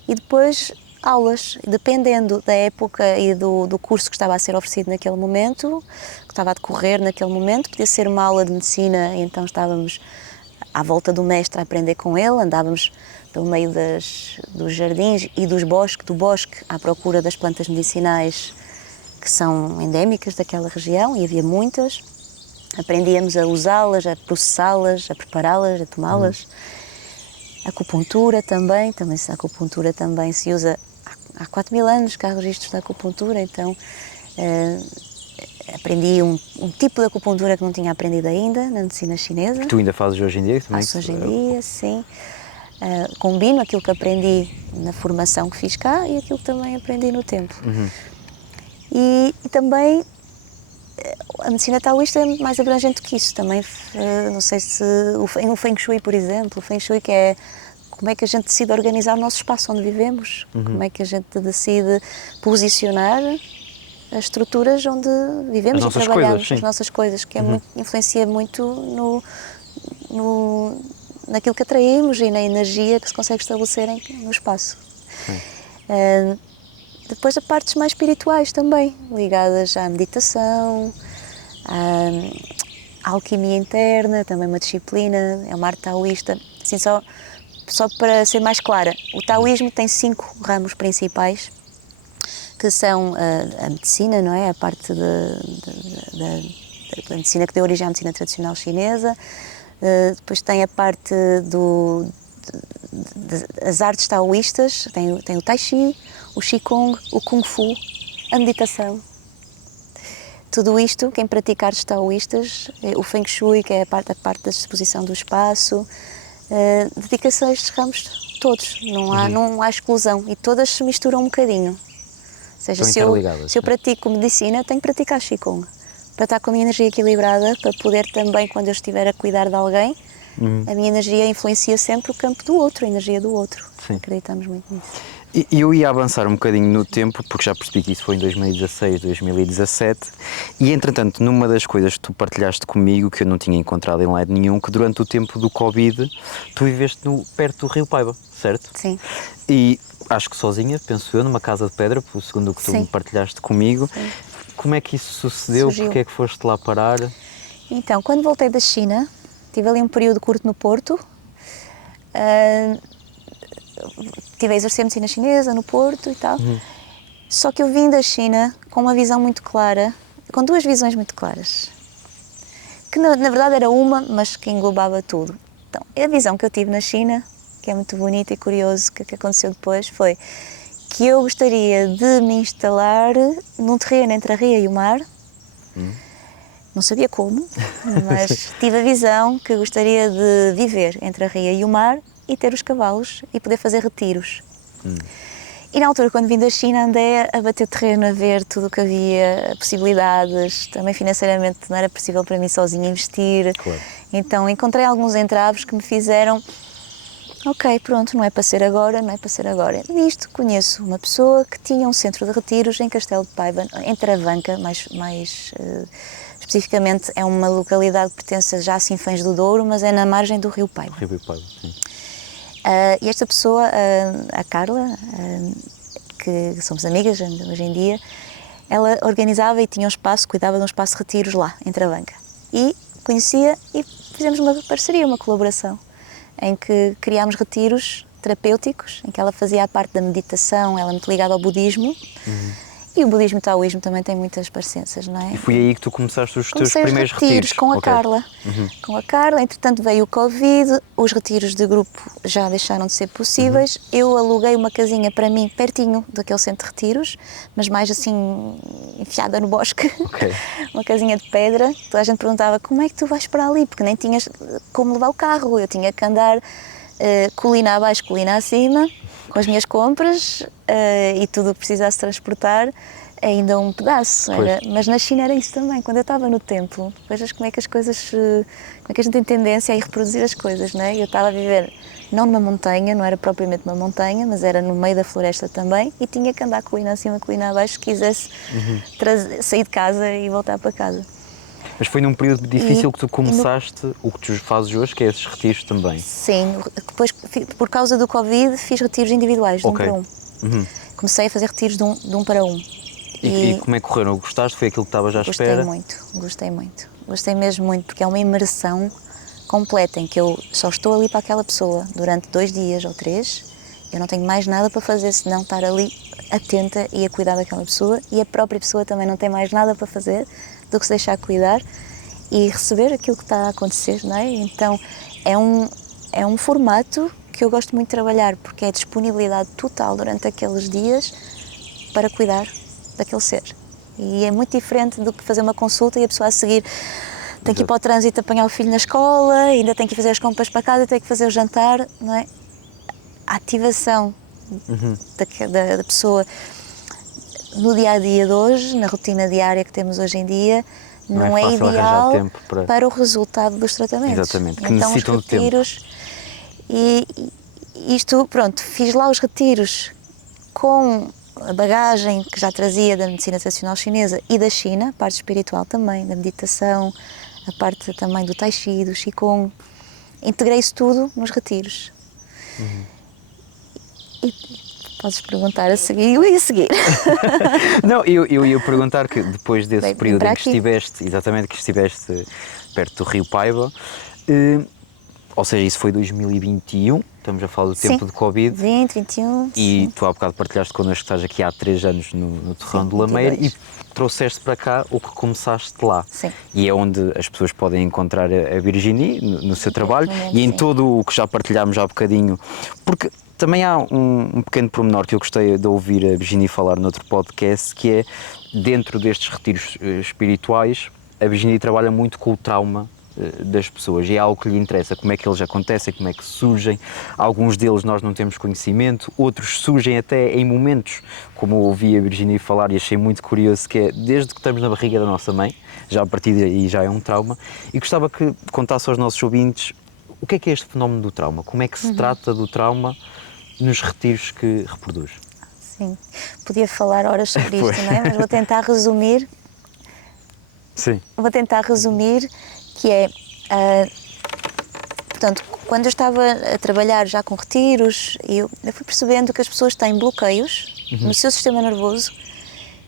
E depois aulas, dependendo da época e do curso que estava a ser oferecido naquele momento, que estava a decorrer naquele momento, podia ser uma aula de medicina, e então estávamos à volta do mestre a aprender com ele, andávamos pelo meio dos jardins e do bosque à procura das plantas medicinais que são endémicas daquela região, e havia muitas. Aprendíamos a usá-las, a processá-las, a prepará-las, a tomá-las. Acupuntura também a acupuntura também se usa há 4.000 anos que há registros de acupuntura, então aprendi um tipo de acupuntura que não tinha aprendido ainda na medicina chinesa. Que tu ainda fazes hoje em dia? Também? Faço hoje em dia, sim. Combino aquilo que aprendi na formação que fiz cá e aquilo que também aprendi no tempo. E também a medicina taoísta é mais abrangente que isso. Também, não sei se o Feng Shui, por exemplo, o Feng Shui que é como é que a gente decide organizar o nosso espaço onde vivemos, como é que a gente decide posicionar as estruturas onde vivemos e trabalhamos, as nossas coisas, que influencia muito naquilo que atraímos e na energia que se consegue estabelecer no espaço. Depois, há partes mais espirituais também, ligadas à meditação, à alquimia interna, também uma disciplina, é uma arte taoísta. Assim, só para ser mais clara, o taoísmo tem 5 ramos principais, que são a medicina, não é? A parte da medicina que deu origem à medicina tradicional chinesa. Depois tem a parte das artes taoístas, tem o Tai Chi, o Qigong, o Kung Fu, a meditação. Tudo isto, quem pratica artes taoístas, o Feng Shui, que é a parte da disposição do espaço, dedica-se a estes ramos todos, não há exclusão e todas se misturam um bocadinho. Ou seja, se eu pratico medicina, tenho que praticar Qigong, para estar com a minha energia equilibrada, para poder também, quando eu estiver a cuidar de alguém, a minha energia influencia sempre o campo do outro, a energia do outro. Sim. Acreditamos muito nisso. E eu ia avançar um bocadinho no tempo, porque já percebi que isso foi em 2016, 2017, e entretanto, numa das coisas que tu partilhaste comigo, que eu não tinha encontrado em lado nenhum, que durante o tempo do Covid, tu viveste perto do Rio Paiva, certo? Sim. E acho que sozinha, penso eu, numa casa de pedra, segundo o que tu me partilhaste comigo. Sim. Como é que isso sucedeu? Porque é que foste lá parar? Então, quando voltei da China, tive ali um período curto no Porto, estive a exercer medicina chinesa no Porto e tal, só que eu vim da China com uma visão muito clara, com 2 visões muito claras, que na verdade era uma, mas que englobava tudo. Então, a visão que eu tive na China, que é muito bonita e curioso, que aconteceu depois, foi que eu gostaria de me instalar num terreno entre a ria e o mar. Não sabia como, mas tive a visão que gostaria de viver entre a ria e o mar e ter os cavalos e poder fazer retiros. E na altura, quando vim da China, andei a bater terreno, a ver tudo o que havia, possibilidades. Também financeiramente não era possível para mim sozinha investir. Claro. Então encontrei alguns entraves que me fizeram: ok, pronto, não é para ser agora, não é para ser agora. Nisto conheço uma pessoa que tinha um centro de retiros em Castelo de Paiva, em Travanca, mais especificamente é uma localidade que pertence já a Sinfãs do Douro, mas é na margem do Rio Paiva. Rio Paiva, sim. E esta pessoa, a Carla, que somos amigas hoje em dia, ela organizava e tinha um espaço, cuidava de um espaço de retiros lá, em Travanca. E conhecia e fizemos uma parceria, uma colaboração, em que criámos retiros terapêuticos, em que ela fazia a parte da meditação, ela é muito ligada ao budismo, e o budismo e o taoísmo também têm muitas parecenças, não é? E foi aí que tu começaste os teus primeiros retiros? Com a Carla. Com a Carla, entretanto veio o Covid, os retiros de grupo já deixaram de ser possíveis, eu aluguei uma casinha para mim, pertinho daquele centro de retiros, mas mais assim, enfiada no bosque, uma casinha de pedra. Toda a gente perguntava: como é que tu vais para ali? Porque nem tinhas como levar o carro, eu tinha que andar colina abaixo, colina acima, com as minhas compras e tudo o que precisasse transportar, ainda um pedaço. Mas na China era isso também. Quando eu estava no templo, vejas como é que as coisas, como é que a gente tem tendência a ir reproduzir as coisas, não é? Eu estava a viver não numa montanha, não era propriamente uma montanha, mas era no meio da floresta também, e tinha que andar colina acima, colina abaixo, se quisesse sair de casa e voltar para casa. Mas foi num período difícil que tu começaste o que tu fazes hoje, que é esses retiros também? Sim, depois, por causa do Covid, fiz retiros individuais, de um para um. Comecei a fazer retiros de um para um. E como é que correram? Gostaste? Foi aquilo que estavas à espera? Gostei muito. Gostei mesmo muito, porque é uma imersão completa, em que eu só estou ali para aquela pessoa durante 2 dias ou 3. Eu não tenho mais nada para fazer senão estar ali atenta e a cuidar daquela pessoa, e a própria pessoa também não tem mais nada para fazer do que se deixar cuidar, e receber aquilo que está a acontecer, não é? Então é um formato que eu gosto muito de trabalhar, porque é a disponibilidade total durante aqueles dias para cuidar daquele ser. E é muito diferente do que fazer uma consulta e a pessoa a seguir tem que ir para o trânsito apanhar o filho na escola, ainda tem que ir fazer as compras para casa, tem que fazer o jantar, não é? A ativação da pessoa no dia-a-dia de hoje, na rotina diária que temos hoje em dia, não é ideal para o resultado dos tratamentos. Exatamente, que então necessitam os retiros, de tempo. E isto, pronto, fiz lá os retiros com a bagagem que já trazia da medicina tradicional chinesa e da China, a parte espiritual também, da meditação, a parte também do Tai Chi, do Qigong. Integrei isso tudo nos retiros. E podes perguntar a seguir, eu ia seguir. Não, eu ia perguntar que depois desse período em que estiveste perto do Rio Paiva, ou seja, isso foi 2021, estamos a falar do tempo de Covid. 20, 21. E tu há bocado partilhaste connosco que estás aqui há 3 anos no Terrão de Lameira e trouxeste para cá o que começaste lá. Sim. E é onde as pessoas podem encontrar a Virginie no seu trabalho e em todo o que já partilhámos há bocadinho. Porque também há um pequeno pormenor que eu gostei de ouvir a Virginie falar noutro podcast, que é, dentro destes retiros espirituais, a Virginie trabalha muito com o trauma das pessoas e é algo que lhe interessa, como é que eles acontecem, como é que surgem. Alguns deles nós não temos conhecimento, outros surgem até em momentos, como eu ouvi a Virginie falar e achei muito curioso, que é desde que estamos na barriga da nossa mãe, já a partir daí já é um trauma, e gostava que contasse aos nossos ouvintes o que é este fenómeno do trauma, como é que se trata do trauma nos retiros que reproduz. Sim, podia falar horas sobre isto, não é? Mas vou tentar resumir. Sim. Vou tentar resumir, que é, portanto, quando eu estava a trabalhar já com retiros, eu fui percebendo que as pessoas têm bloqueios no seu sistema nervoso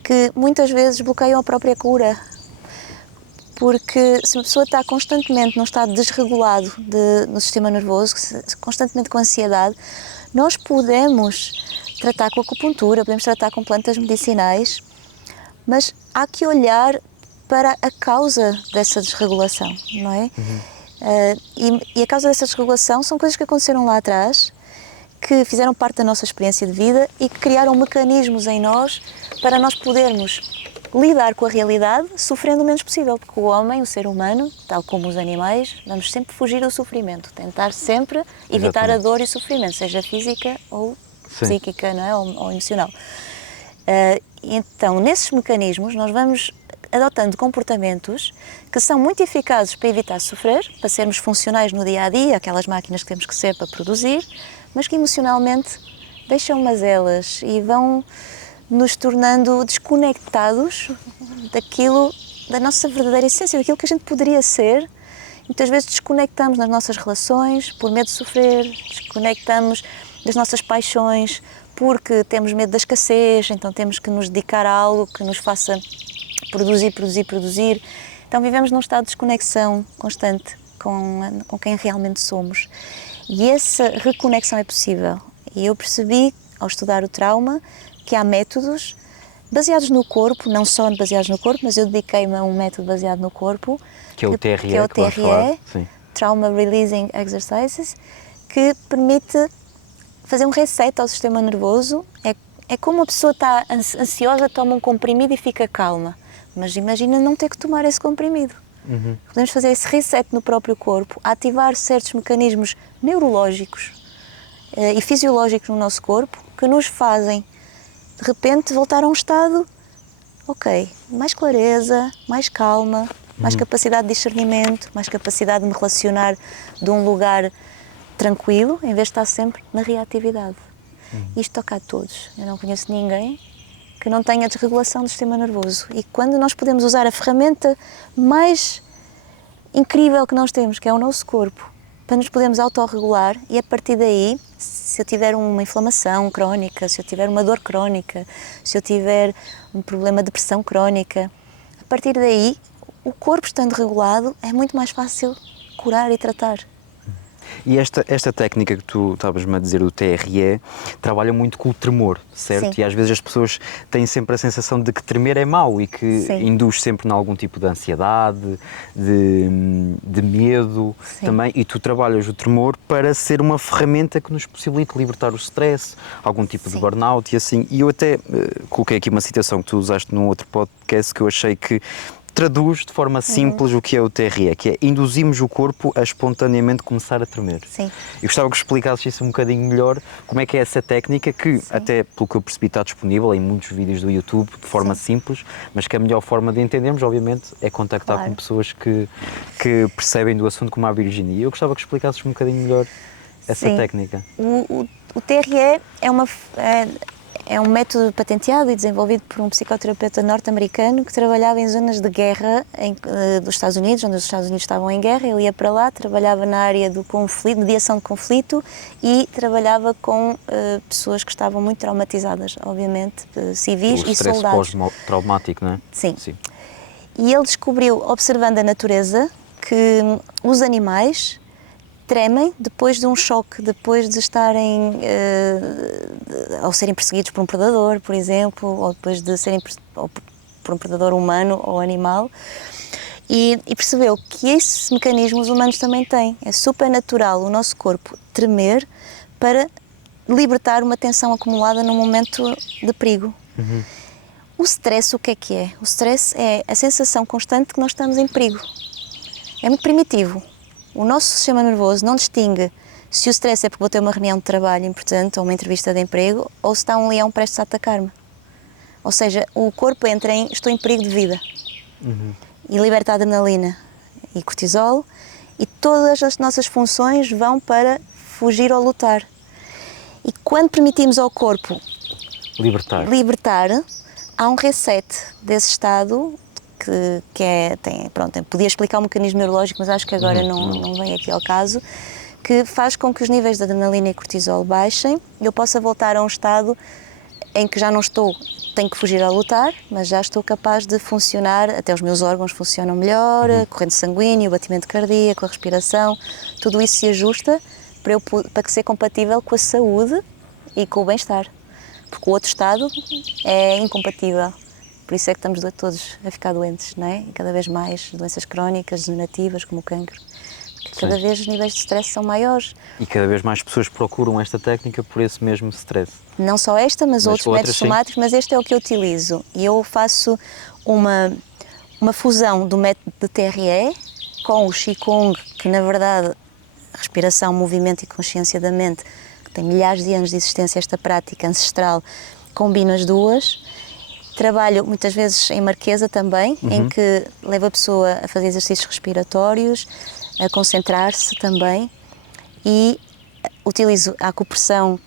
que muitas vezes bloqueiam a própria cura. Porque se uma pessoa está constantemente num estado desregulado no sistema nervoso, constantemente com ansiedade, nós podemos tratar com acupuntura, podemos tratar com plantas medicinais, mas há que olhar para a causa dessa desregulação, não é? E a causa dessa desregulação são coisas que aconteceram lá atrás, que fizeram parte da nossa experiência de vida e que criaram mecanismos em nós para nós podermos lidar com a realidade sofrendo o menos possível, porque o homem, o ser humano, tal como os animais, vamos sempre fugir do sofrimento, tentar sempre evitar a dor e o sofrimento, seja física ou psíquica, não é? Ou emocional. Então, nesses mecanismos, nós vamos adotando comportamentos que são muito eficazes para evitar sofrer, para sermos funcionais no dia-a-dia, aquelas máquinas que temos que ser para produzir, mas que emocionalmente deixam mazelas e vão nos tornando desconectados daquilo, da nossa verdadeira essência, daquilo que a gente poderia ser. Muitas vezes desconectamos nas nossas relações por medo de sofrer, desconectamos das nossas paixões porque temos medo da escassez, então temos que nos dedicar a algo que nos faça produzir. Então vivemos num estado de desconexão constante com quem realmente somos. E essa reconexão é possível. E eu percebi, ao estudar o trauma, que há métodos baseados no corpo, não só baseados no corpo, mas eu dediquei-me a um método baseado no corpo, que é o TRE, que é o TRE, Trauma Releasing Exercises, que permite fazer um reset ao sistema nervoso. É como a pessoa está ansiosa, toma um comprimido e fica calma, mas imagina não ter que tomar esse comprimido. Podemos fazer esse reset no próprio corpo, ativar certos mecanismos neurológicos e fisiológicos no nosso corpo que nos fazem de repente voltar a um estado, mais clareza, mais calma, mais capacidade de discernimento, mais capacidade de me relacionar de um lugar tranquilo, em vez de estar sempre na reatividade. Isto toca a todos. Eu não conheço ninguém que não tenha desregulação do sistema nervoso. E quando nós podemos usar a ferramenta mais incrível que nós temos, que é o nosso corpo, para nos podermos autorregular, e a partir daí, se eu tiver uma inflamação crónica, se eu tiver uma dor crónica, se eu tiver um problema de pressão crónica, a partir daí, o corpo estando regulado, é muito mais fácil curar e tratar. E esta técnica que tu estavas-me a dizer, o TRE, trabalha muito com o tremor, certo? Sim. E às vezes as pessoas têm sempre a sensação de que tremer é mau e que Sim. induz sempre em algum tipo de ansiedade, de medo também. E tu trabalhas o tremor para ser uma ferramenta que nos possibilite libertar o stress, algum tipo de burnout e assim. E eu até coloquei aqui uma citação que tu usaste num outro podcast que eu achei que traduz de forma simples o que é o TRE, que é induzimos o corpo a espontaneamente começar a tremer. Sim. Eu gostava que explicasses isso um bocadinho melhor, como é que é essa técnica que, até pelo que eu percebi, está disponível em muitos vídeos do YouTube de forma simples, mas que a melhor forma de entendermos, obviamente, é contactar com pessoas que percebem do assunto, como a Virginia. E eu gostava que explicasses um bocadinho melhor essa técnica. O TRE é um método patenteado e desenvolvido por um psicoterapeuta norte-americano que trabalhava em zonas de guerra dos Estados Unidos, onde os Estados Unidos estavam em guerra. Ele ia para lá, trabalhava na área do conflito, mediação de conflito, e trabalhava com pessoas que estavam muito traumatizadas, obviamente, civis e soldados. O stress pós-traumático, não é? Sim. E ele descobriu, observando a natureza, que os animais tremem depois de um choque, depois de estarem, ao serem perseguidos por um predador, por exemplo, ou depois de serem por um predador humano ou animal, e percebeu que esses mecanismos os humanos também têm. É super natural o nosso corpo tremer para libertar uma tensão acumulada num momento de perigo. O stress, o que é? O stress é a sensação constante que nós estamos em perigo. É muito primitivo. O nosso sistema nervoso não distingue se o stress é porque vou ter uma reunião de trabalho importante ou uma entrevista de emprego, ou se está um leão prestes a atacar-me. Ou seja, o corpo entra em estou em perigo de vida e liberta adrenalina e cortisol, e todas as nossas funções vão para fugir ou lutar. E quando permitimos ao corpo libertar, há um reset desse estado podia explicar um mecanismo neurológico, mas acho que agora não vem aqui ao caso, que faz com que os níveis de adrenalina e cortisol baixem e eu possa voltar a um estado em que já não tenho que fugir a lutar, mas já estou capaz de funcionar, até os meus órgãos funcionam melhor, a corrente sanguínea, o batimento cardíaco, a respiração, tudo isso se ajusta para ser compatível com a saúde e com o bem-estar, porque o outro estado é incompatível. Por isso é que estamos todos a ficar doentes, não é? E cada vez mais doenças crónicas, degenerativas, como o cancro. Porque cada vez os níveis de stress são maiores. E cada vez mais pessoas procuram esta técnica por esse mesmo stress. Não só esta, mas outros métodos somáticos, mas este é o que eu utilizo. E eu faço uma fusão do método de TRE com o Qigong, que na verdade, respiração, movimento e consciência da mente, que tem milhares de anos de existência, esta prática ancestral, combino as duas. Trabalho muitas vezes em Marquesa também, em que levo a pessoa a fazer exercícios respiratórios, a concentrar-se também, e utilizo a acupressão,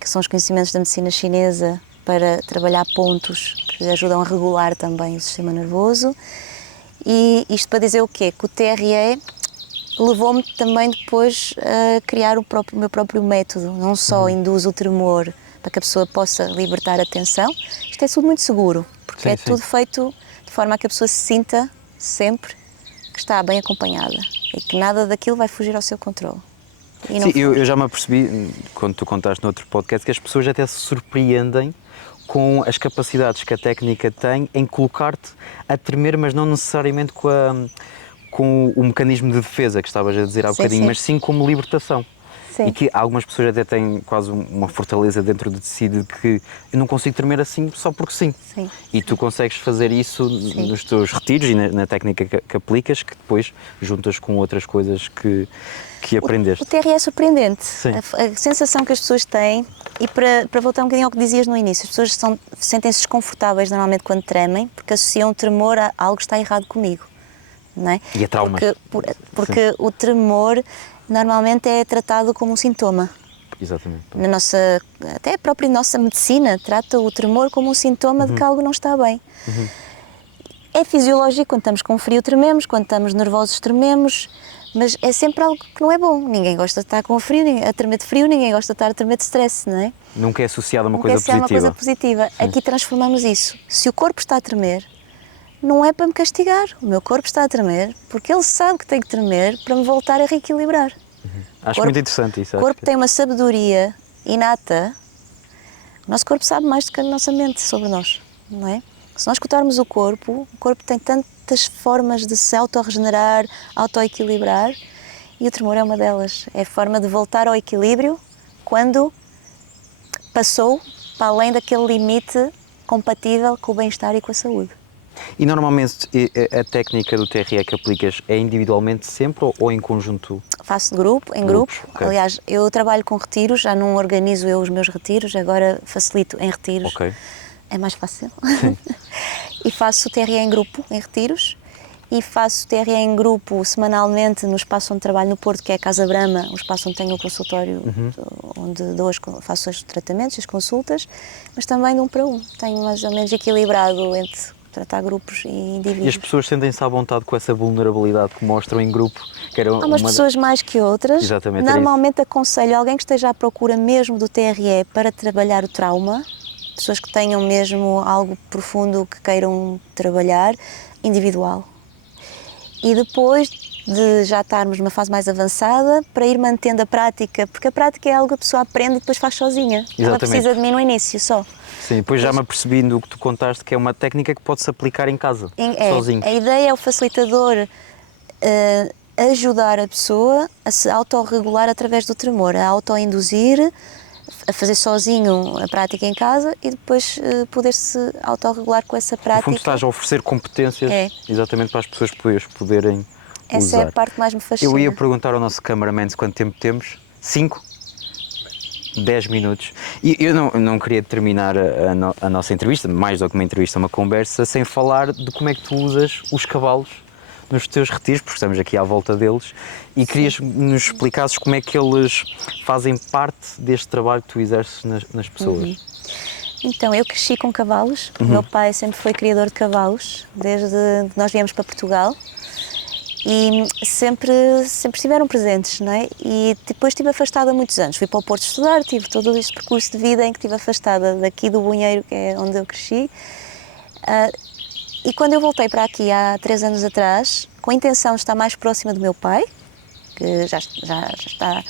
que são os conhecimentos da medicina chinesa, para trabalhar pontos que ajudam a regular também o sistema nervoso. E isto para dizer o quê? Que o TRE levou-me também depois a criar o meu próprio método, não só induz o tremor, para que a pessoa possa libertar a tensão. Isto é tudo muito seguro, porque tudo feito de forma a que a pessoa se sinta sempre que está bem acompanhada e que nada daquilo vai fugir ao seu controle. Sim, eu já me apercebi, quando tu contaste no outro podcast, que as pessoas até se surpreendem com as capacidades que a técnica tem em colocar-te a tremer, mas não necessariamente com o mecanismo de defesa que estavas a dizer há bocadinho, mas sim como libertação. Sim. E que algumas pessoas até têm quase uma fortaleza dentro de si de que eu não consigo tremer assim só porque sim. E tu consegues fazer isso nos teus retiros e na técnica que aplicas, que depois juntas com outras coisas que aprendeste. O TRE é surpreendente. A sensação que as pessoas têm, e para voltar um bocadinho ao que dizias no início, as pessoas sentem-se desconfortáveis normalmente quando tremem, porque associam o tremor a algo que está errado comigo. Não é? E a traumas. Porque o tremor normalmente é tratado como um sintoma. Exatamente. Até a própria nossa medicina trata o tremor como um sintoma de que algo não está bem. É fisiológico, quando estamos com frio trememos, quando estamos nervosos trememos, mas é sempre algo que não é bom. Ninguém gosta de estar com frio, a tremer de frio, ninguém gosta de estar a tremer de stress, não é? Nunca é associado a uma coisa positiva. Aqui transformamos isso. Se o corpo está a tremer, não é para me castigar. O meu corpo está a tremer porque ele sabe que tem que tremer para me voltar a reequilibrar. Acho muito interessante isso. O corpo tem uma sabedoria inata. O nosso corpo sabe mais do que a nossa mente sobre nós, não é? Se nós escutarmos o corpo tem tantas formas de se autorregenerar, autoequilibrar, e o tremor é uma delas. É a forma de voltar ao equilíbrio quando passou para além daquele limite compatível com o bem-estar e com a saúde. E normalmente a técnica do TRE que aplicas é individualmente sempre ou em conjunto? Faço de grupo, em grupo. Okay. Aliás, eu trabalho com retiros, já não organizo eu os meus retiros, agora facilito em retiros. Okay. É mais fácil. E faço TRE em grupo, em retiros. E faço TRE em grupo semanalmente no espaço onde trabalho no Porto, que é a Casa Brama, o espaço onde tenho o consultório, onde faço os tratamentos, as consultas, mas também de um para um. Tenho mais ou menos equilibrado entre tratar grupos e indivíduos. E as pessoas sentem-se à vontade com essa vulnerabilidade que mostram em grupo? Que era Há umas pessoas mais que outras. Exatamente, normalmente aconselho alguém que esteja à procura mesmo do TRE para trabalhar o trauma, pessoas que tenham mesmo algo profundo que queiram trabalhar, individual. E depois de já estarmos numa fase mais avançada, para ir mantendo a prática, porque a prática é algo que a pessoa aprende e depois faz sozinha. Exatamente. Ela precisa de mim no início só. Sim, depois já me apercebi do que tu contaste, que é uma técnica que pode-se aplicar em casa, sozinho. A ideia é o facilitador ajudar a pessoa a se autorregular através do tremor, a autoinduzir, a fazer sozinho a prática em casa e depois poder-se autorregular com essa prática. No fundo estás a oferecer competências exatamente para as pessoas poderem essa usar. É a parte que mais me fascina. Eu ia perguntar ao nosso cameraman quanto tempo temos. 5? 10 minutos. E eu não queria terminar a nossa entrevista, mais do que uma entrevista, uma conversa, sem falar de como é que tu usas os cavalos nos teus retiros, porque estamos aqui à volta deles, e querias nos explicasses como é que eles fazem parte deste trabalho que tu exerces nas pessoas. Então, eu cresci com cavalos, o meu pai sempre foi criador de cavalos, desde que nós viemos para Portugal, e sempre estiveram presentes, não é? E depois estive afastada há muitos anos, fui para o Porto estudar, tive todo este percurso de vida em que estive afastada daqui do Bunheiro, que é onde eu cresci. E quando eu voltei para aqui há 3 anos atrás, com a intenção de estar mais próxima do meu pai, que já está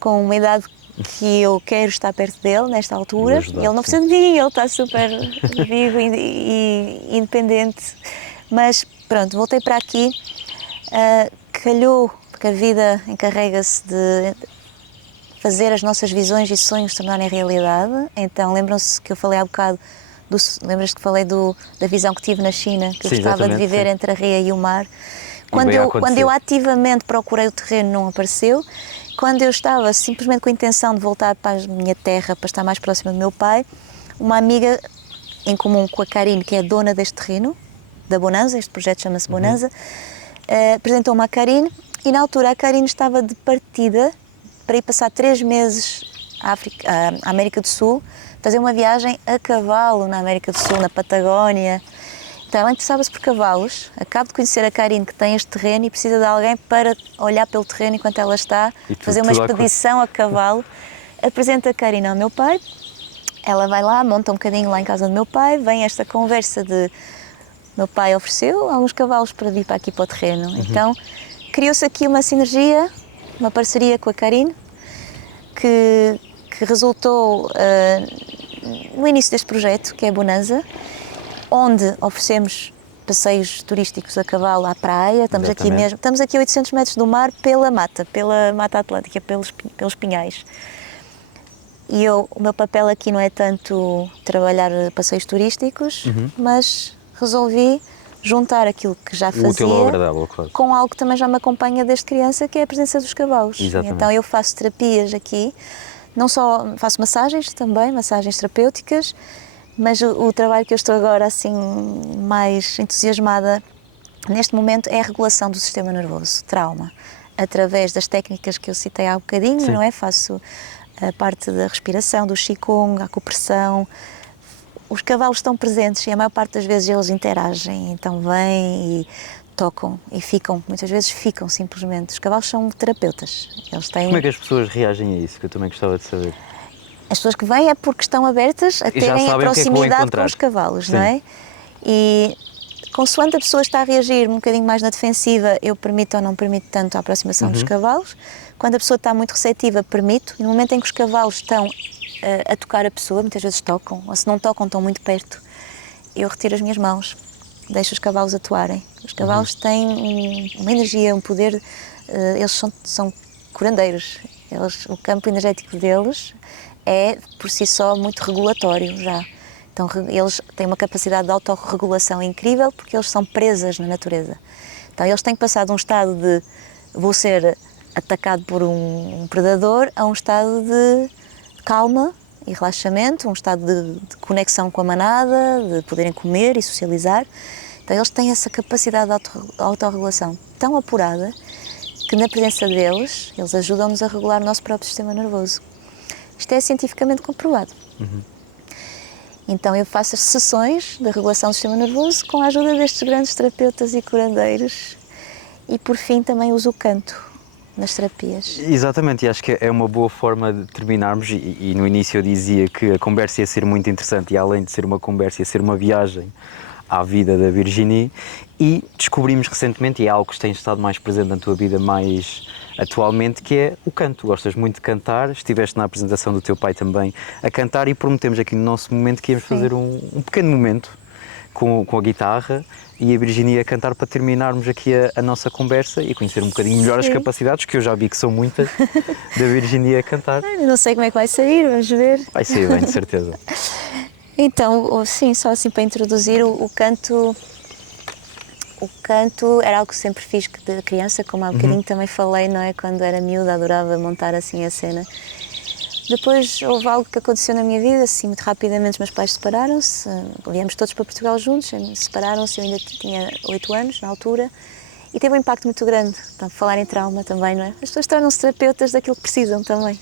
com uma idade que eu quero estar perto dele nesta altura, e ele não precisa de mim, ele está super vivo e independente, mas pronto, voltei para aqui, calhou, porque a vida encarrega-se de fazer as nossas visões e sonhos se tornarem realidade. Então lembram-se que eu falei há bocado, lembras-te que falei da visão que tive na China, que eu gostava de viver entre a ria e o mar. Quando eu ativamente procurei o terreno, não apareceu. Quando eu estava simplesmente com a intenção de voltar para a minha terra, para estar mais próxima do meu pai, uma amiga em comum com a Karine, que é a dona deste terreno, da Bonanza, este projeto chama-se Bonanza, apresentou-me a Karine, e na altura a Karine estava de partida para ir passar 3 meses à América do Sul, fazer uma viagem a cavalo na América do Sul, na Patagónia. Então ela interessava-se por cavalos, acabo de conhecer a Karine, que tem este terreno e precisa de alguém para olhar pelo terreno enquanto ela está, fazer uma expedição a cavalo. Apresenta a Karine ao meu pai, ela vai lá, monta um bocadinho lá em casa do meu pai, vem esta conversa de meu pai ofereceu alguns cavalos para vir para aqui para o terreno. Então criou-se aqui uma sinergia, uma parceria com a Karine, que resultou no início deste projeto, que é a Bonanza, onde oferecemos passeios turísticos a cavalo à praia. Estamos aqui mesmo, estamos aqui a 800 metros do mar pela Mata Atlântica, pelos pinhais. E o meu papel aqui não é tanto trabalhar passeios turísticos, mas resolvi juntar aquilo que já fazia com algo que também já me acompanha desde criança, que é a presença dos cavalos. Então eu faço terapias aqui, não só faço massagens também, massagens terapêuticas, mas o trabalho que eu estou agora assim mais entusiasmada neste momento é a regulação do sistema nervoso, trauma, através das técnicas que eu citei há bocadinho, não é? Faço a parte da respiração, do Qigong, a acupressão. Os cavalos estão presentes e a maior parte das vezes eles interagem, então vêm e tocam e ficam, muitas vezes ficam simplesmente. Os cavalos são terapeutas. Eles têm... Como é que as pessoas reagem a isso, que eu também gostava de saber? As pessoas que vêm é porque estão abertas a terem a proximidade com os cavalos, não é? E consoante a pessoa está a reagir um bocadinho mais na defensiva, eu permito ou não permito tanto a aproximação dos cavalos. Quando a pessoa está muito receptiva, permito. E no momento em que os cavalos estão a tocar a pessoa, muitas vezes tocam, ou se não tocam, estão muito perto, eu retiro as minhas mãos, deixo os cavalos atuarem. Os cavalos têm uma energia, um poder, eles são curandeiros. O campo energético deles é, por si só, muito regulatório já. Então, eles têm uma capacidade de autorregulação incrível porque eles são presas na natureza. Então, eles têm passado de um estado de vou ser atacado por um predador a um estado de calma e relaxamento, um estado de conexão com a manada, de poderem comer e socializar. Então, eles têm essa capacidade de autorregulação tão apurada que, na presença deles, eles ajudam-nos a regular o nosso próprio sistema nervoso. Isto é cientificamente comprovado. Então eu faço as sessões de regulação do sistema nervoso com a ajuda destes grandes terapeutas e curandeiros e, por fim, também uso o canto nas terapias. Exatamente, e acho que é uma boa forma de terminarmos e no início eu dizia que a conversa ia ser muito interessante e além de ser uma conversa ia ser uma viagem à vida da Virginie e descobrimos recentemente, e é algo que tem estado mais presente na tua vida mais atualmente, que é o canto. Gostas muito de cantar, estiveste na apresentação do teu pai também a cantar e prometemos aqui no nosso momento que íamos fazer um pequeno momento com a guitarra e a Virginie a cantar para terminarmos aqui a nossa conversa e conhecer um bocadinho melhor as capacidades, que eu já vi que são muitas, da Virginie a cantar. Não sei como é que vai sair, vamos ver. Vai sair bem, de certeza. Então, sim, só assim para introduzir, o canto era algo que sempre fiz de criança, como há bocadinho também falei, não é? Quando era miúda, adorava montar assim a cena. Depois houve algo que aconteceu na minha vida, assim, muito rapidamente os meus pais separaram-se, viemos todos para Portugal juntos, separaram-se, eu ainda tinha 8 anos na altura, e teve um impacto muito grande. Portanto, falar em trauma também, não é? As pessoas tornam-se terapeutas daquilo que precisam também.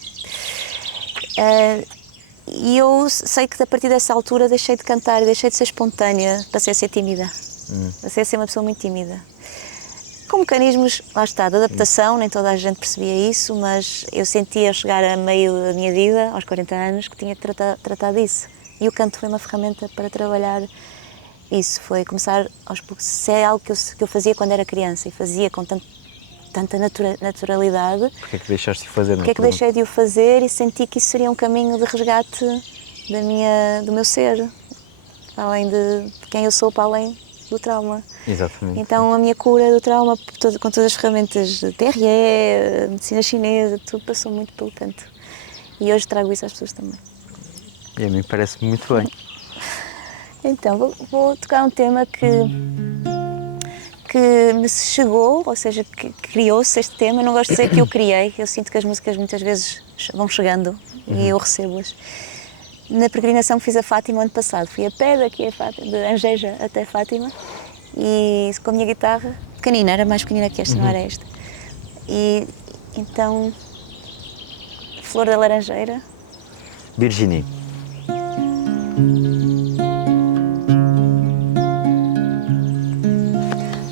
E eu sei que a partir dessa altura deixei de cantar, deixei de ser espontânea, passei a ser tímida. Passei a ser uma pessoa muito tímida. Com mecanismos, lá está, de adaptação, nem toda a gente percebia isso, mas eu sentia chegar a meio da minha vida, aos 40 anos, que tinha que tratar disso. E o canto foi uma ferramenta para trabalhar isso. Foi começar aos poucos. Se é algo que eu fazia quando era criança e fazia com tanta naturalidade. Porquê é que deixaste de fazer? Porquê é que deixei de o fazer e senti que isso seria um caminho de resgate do meu ser, além de quem eu sou, para além do trauma. Exatamente. Então a minha cura do trauma, com todas as ferramentas de TRE, medicina chinesa, tudo passou muito pelo canto. E hoje trago isso às pessoas também. E a mim parece muito bem. Então, vou tocar um tema que me chegou, ou seja, que criou-se este tema. Não gosto de dizer que eu criei, eu sinto que as músicas muitas vezes vão chegando e eu recebo-as. Na peregrinação que fiz a Fátima ano passado, fui a pé daqui de Angeja até Fátima e com a minha guitarra, pequenina, era mais pequenina que esta, não era esta. E então, Flor da Laranjeira. Virginie.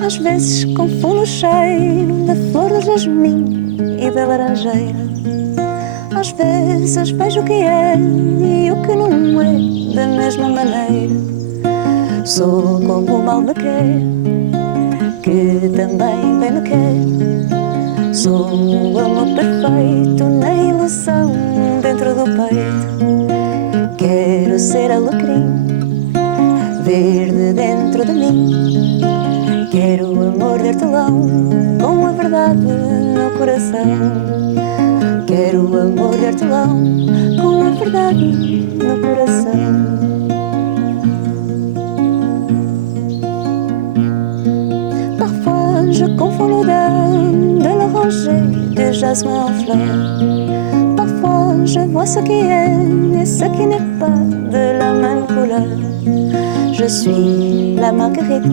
Às vezes confundo o cheiro da flor do jasmim e da laranjeira. Às vezes vejo o que é e o que não é da mesma maneira. Sou como o mal me quer, que também bem me quer. Sou o amor perfeito na ilusão dentro do peito. Quero ser alecrim, verde dentro de mim. Quero o amor de hortelão com a verdade no coração. Quero o amor de hortelão com a verdade no coração. Parfois je confonds l'odeur de l'oranger, du jasmin en fleurs. Parfois je vois ce qui est et ce qui n'est pas de la même couleur. Je suis la marguerite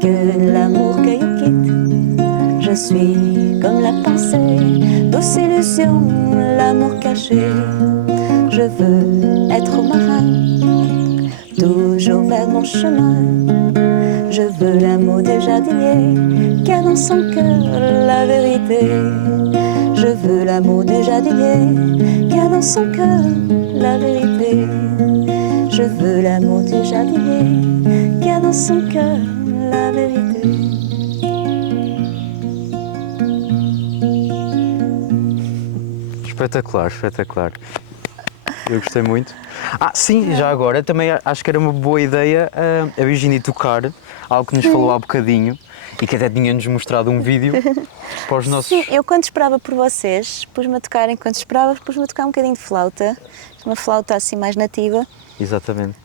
que l'amour cueille au quitte. Je suis comme la pensée, douce illusion, l'amour caché. Je veux être marin, toujours vers mon chemin. Je veux l'amour du jardinier, qui a dans son cœur la vérité. Je veux l'amour du jardinier, qui a dans son cœur la vérité. Je veux l'amour du jardinier, qui a dans son cœur la vérité. Espetacular, espetacular. Eu gostei muito. Sim, já agora também acho que era uma boa ideia a Virginia tocar algo que nos falou há bocadinho e que até tinha-nos mostrado um vídeo para os nossos... Sim, eu quando esperava por vocês, pus-me a tocar, enquanto esperava, pus-me a tocar um bocadinho de flauta, uma flauta assim mais nativa. Exatamente.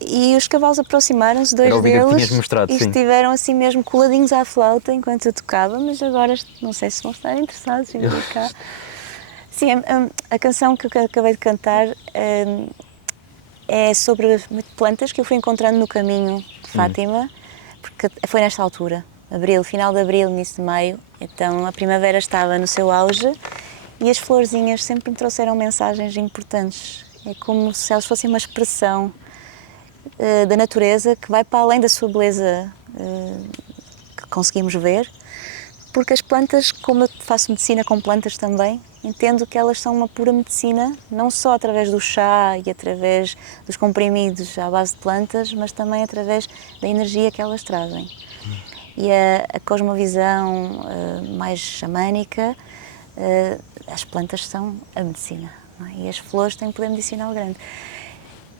E os cavalos aproximaram-se, dois Era o vídeo que deles, tinhas mostrado, e sim. estiveram assim mesmo coladinhos à flauta enquanto eu tocava, mas agora não sei se vão estar interessados em vir cá. Sim, a canção que eu acabei de cantar é sobre plantas que eu fui encontrando no caminho de Fátima, porque foi nesta altura, final de abril, início de maio, então a primavera estava no seu auge e as florzinhas sempre me trouxeram mensagens importantes. É como se elas fossem uma expressão da natureza que vai para além da sua beleza que conseguimos ver, porque as plantas, como eu faço medicina com plantas também, entendo que elas são uma pura medicina, não só através do chá e através dos comprimidos à base de plantas, mas também através da energia que elas trazem. E a cosmovisão mais xamânica, as plantas são a medicina, não é? E as flores têm um poder medicinal grande.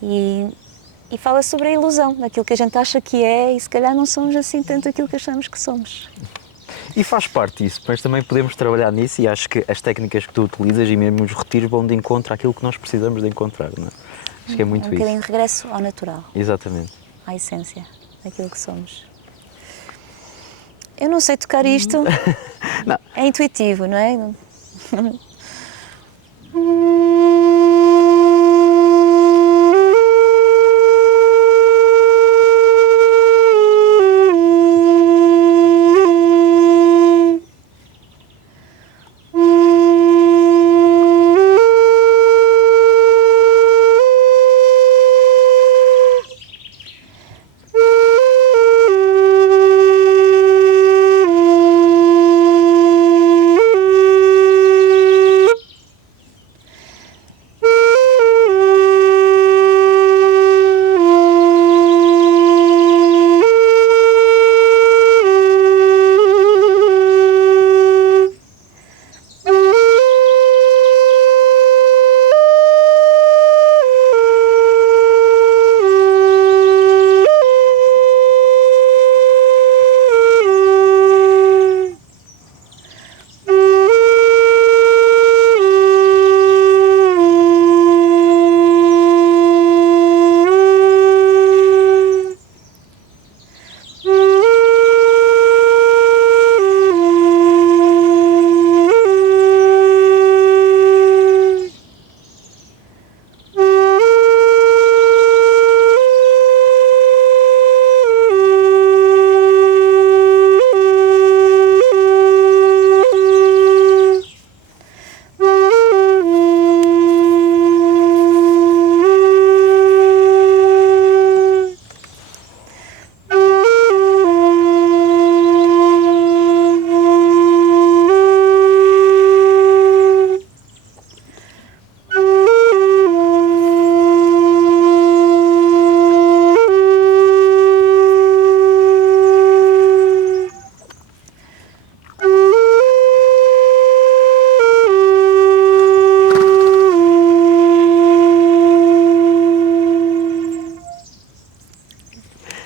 E fala sobre a ilusão, daquilo que a gente acha que é e se calhar não somos assim tanto aquilo que achamos que somos. E faz parte disso, mas também podemos trabalhar nisso e acho que as técnicas que tu utilizas e mesmo os retiros vão de encontro àquilo que nós precisamos de encontrar, não é? Acho que é muito isso. Um bocadinho de regresso ao natural. Exatamente. À essência daquilo que somos. Eu não sei tocar isto, Não. É intuitivo, não é?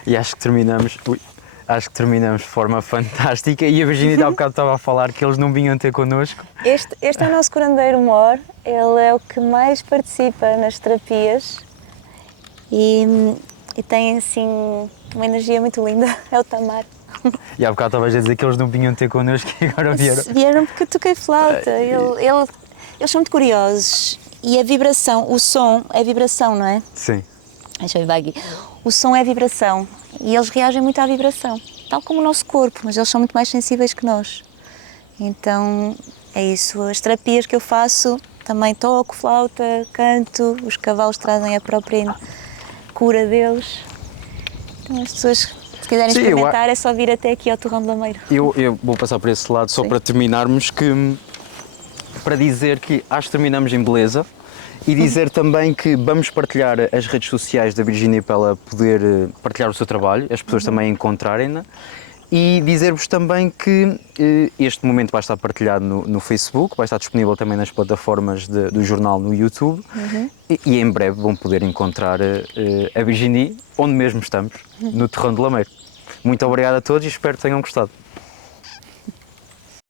E acho que terminamos de forma fantástica e a Virginia há bocado estava a falar que eles não vinham ter connosco. Este é o nosso curandeiro mor, ele é o que mais participa nas terapias e tem assim uma energia muito linda, é o Tamar. E há bocado estavas a dizer que eles não vinham ter connosco e agora vieram. Vieram porque eu toquei flauta, eles são muito curiosos e a vibração, o som é vibração, não é? Sim. Deixa eu ver aqui. O som é vibração e eles reagem muito à vibração, tal como o nosso corpo, mas eles são muito mais sensíveis que nós. Então é isso, as terapias que eu faço, também toco flauta, canto, os cavalos trazem a própria cura deles. Então as pessoas, se quiserem experimentar, é só vir até aqui ao Torrão de Lameiro. Eu vou passar por esse lado só para terminarmos, para dizer que acho que terminamos em beleza E dizer também que vamos partilhar as redes sociais da Virginia para ela poder partilhar o seu trabalho, as pessoas também encontrarem-na. E dizer-vos também que este momento vai estar partilhado no Facebook, vai estar disponível também nas plataformas do jornal no YouTube e em breve vão poder encontrar a Virginie onde mesmo estamos, no Terrão de Lameiro. Muito obrigado a todos e espero que tenham gostado.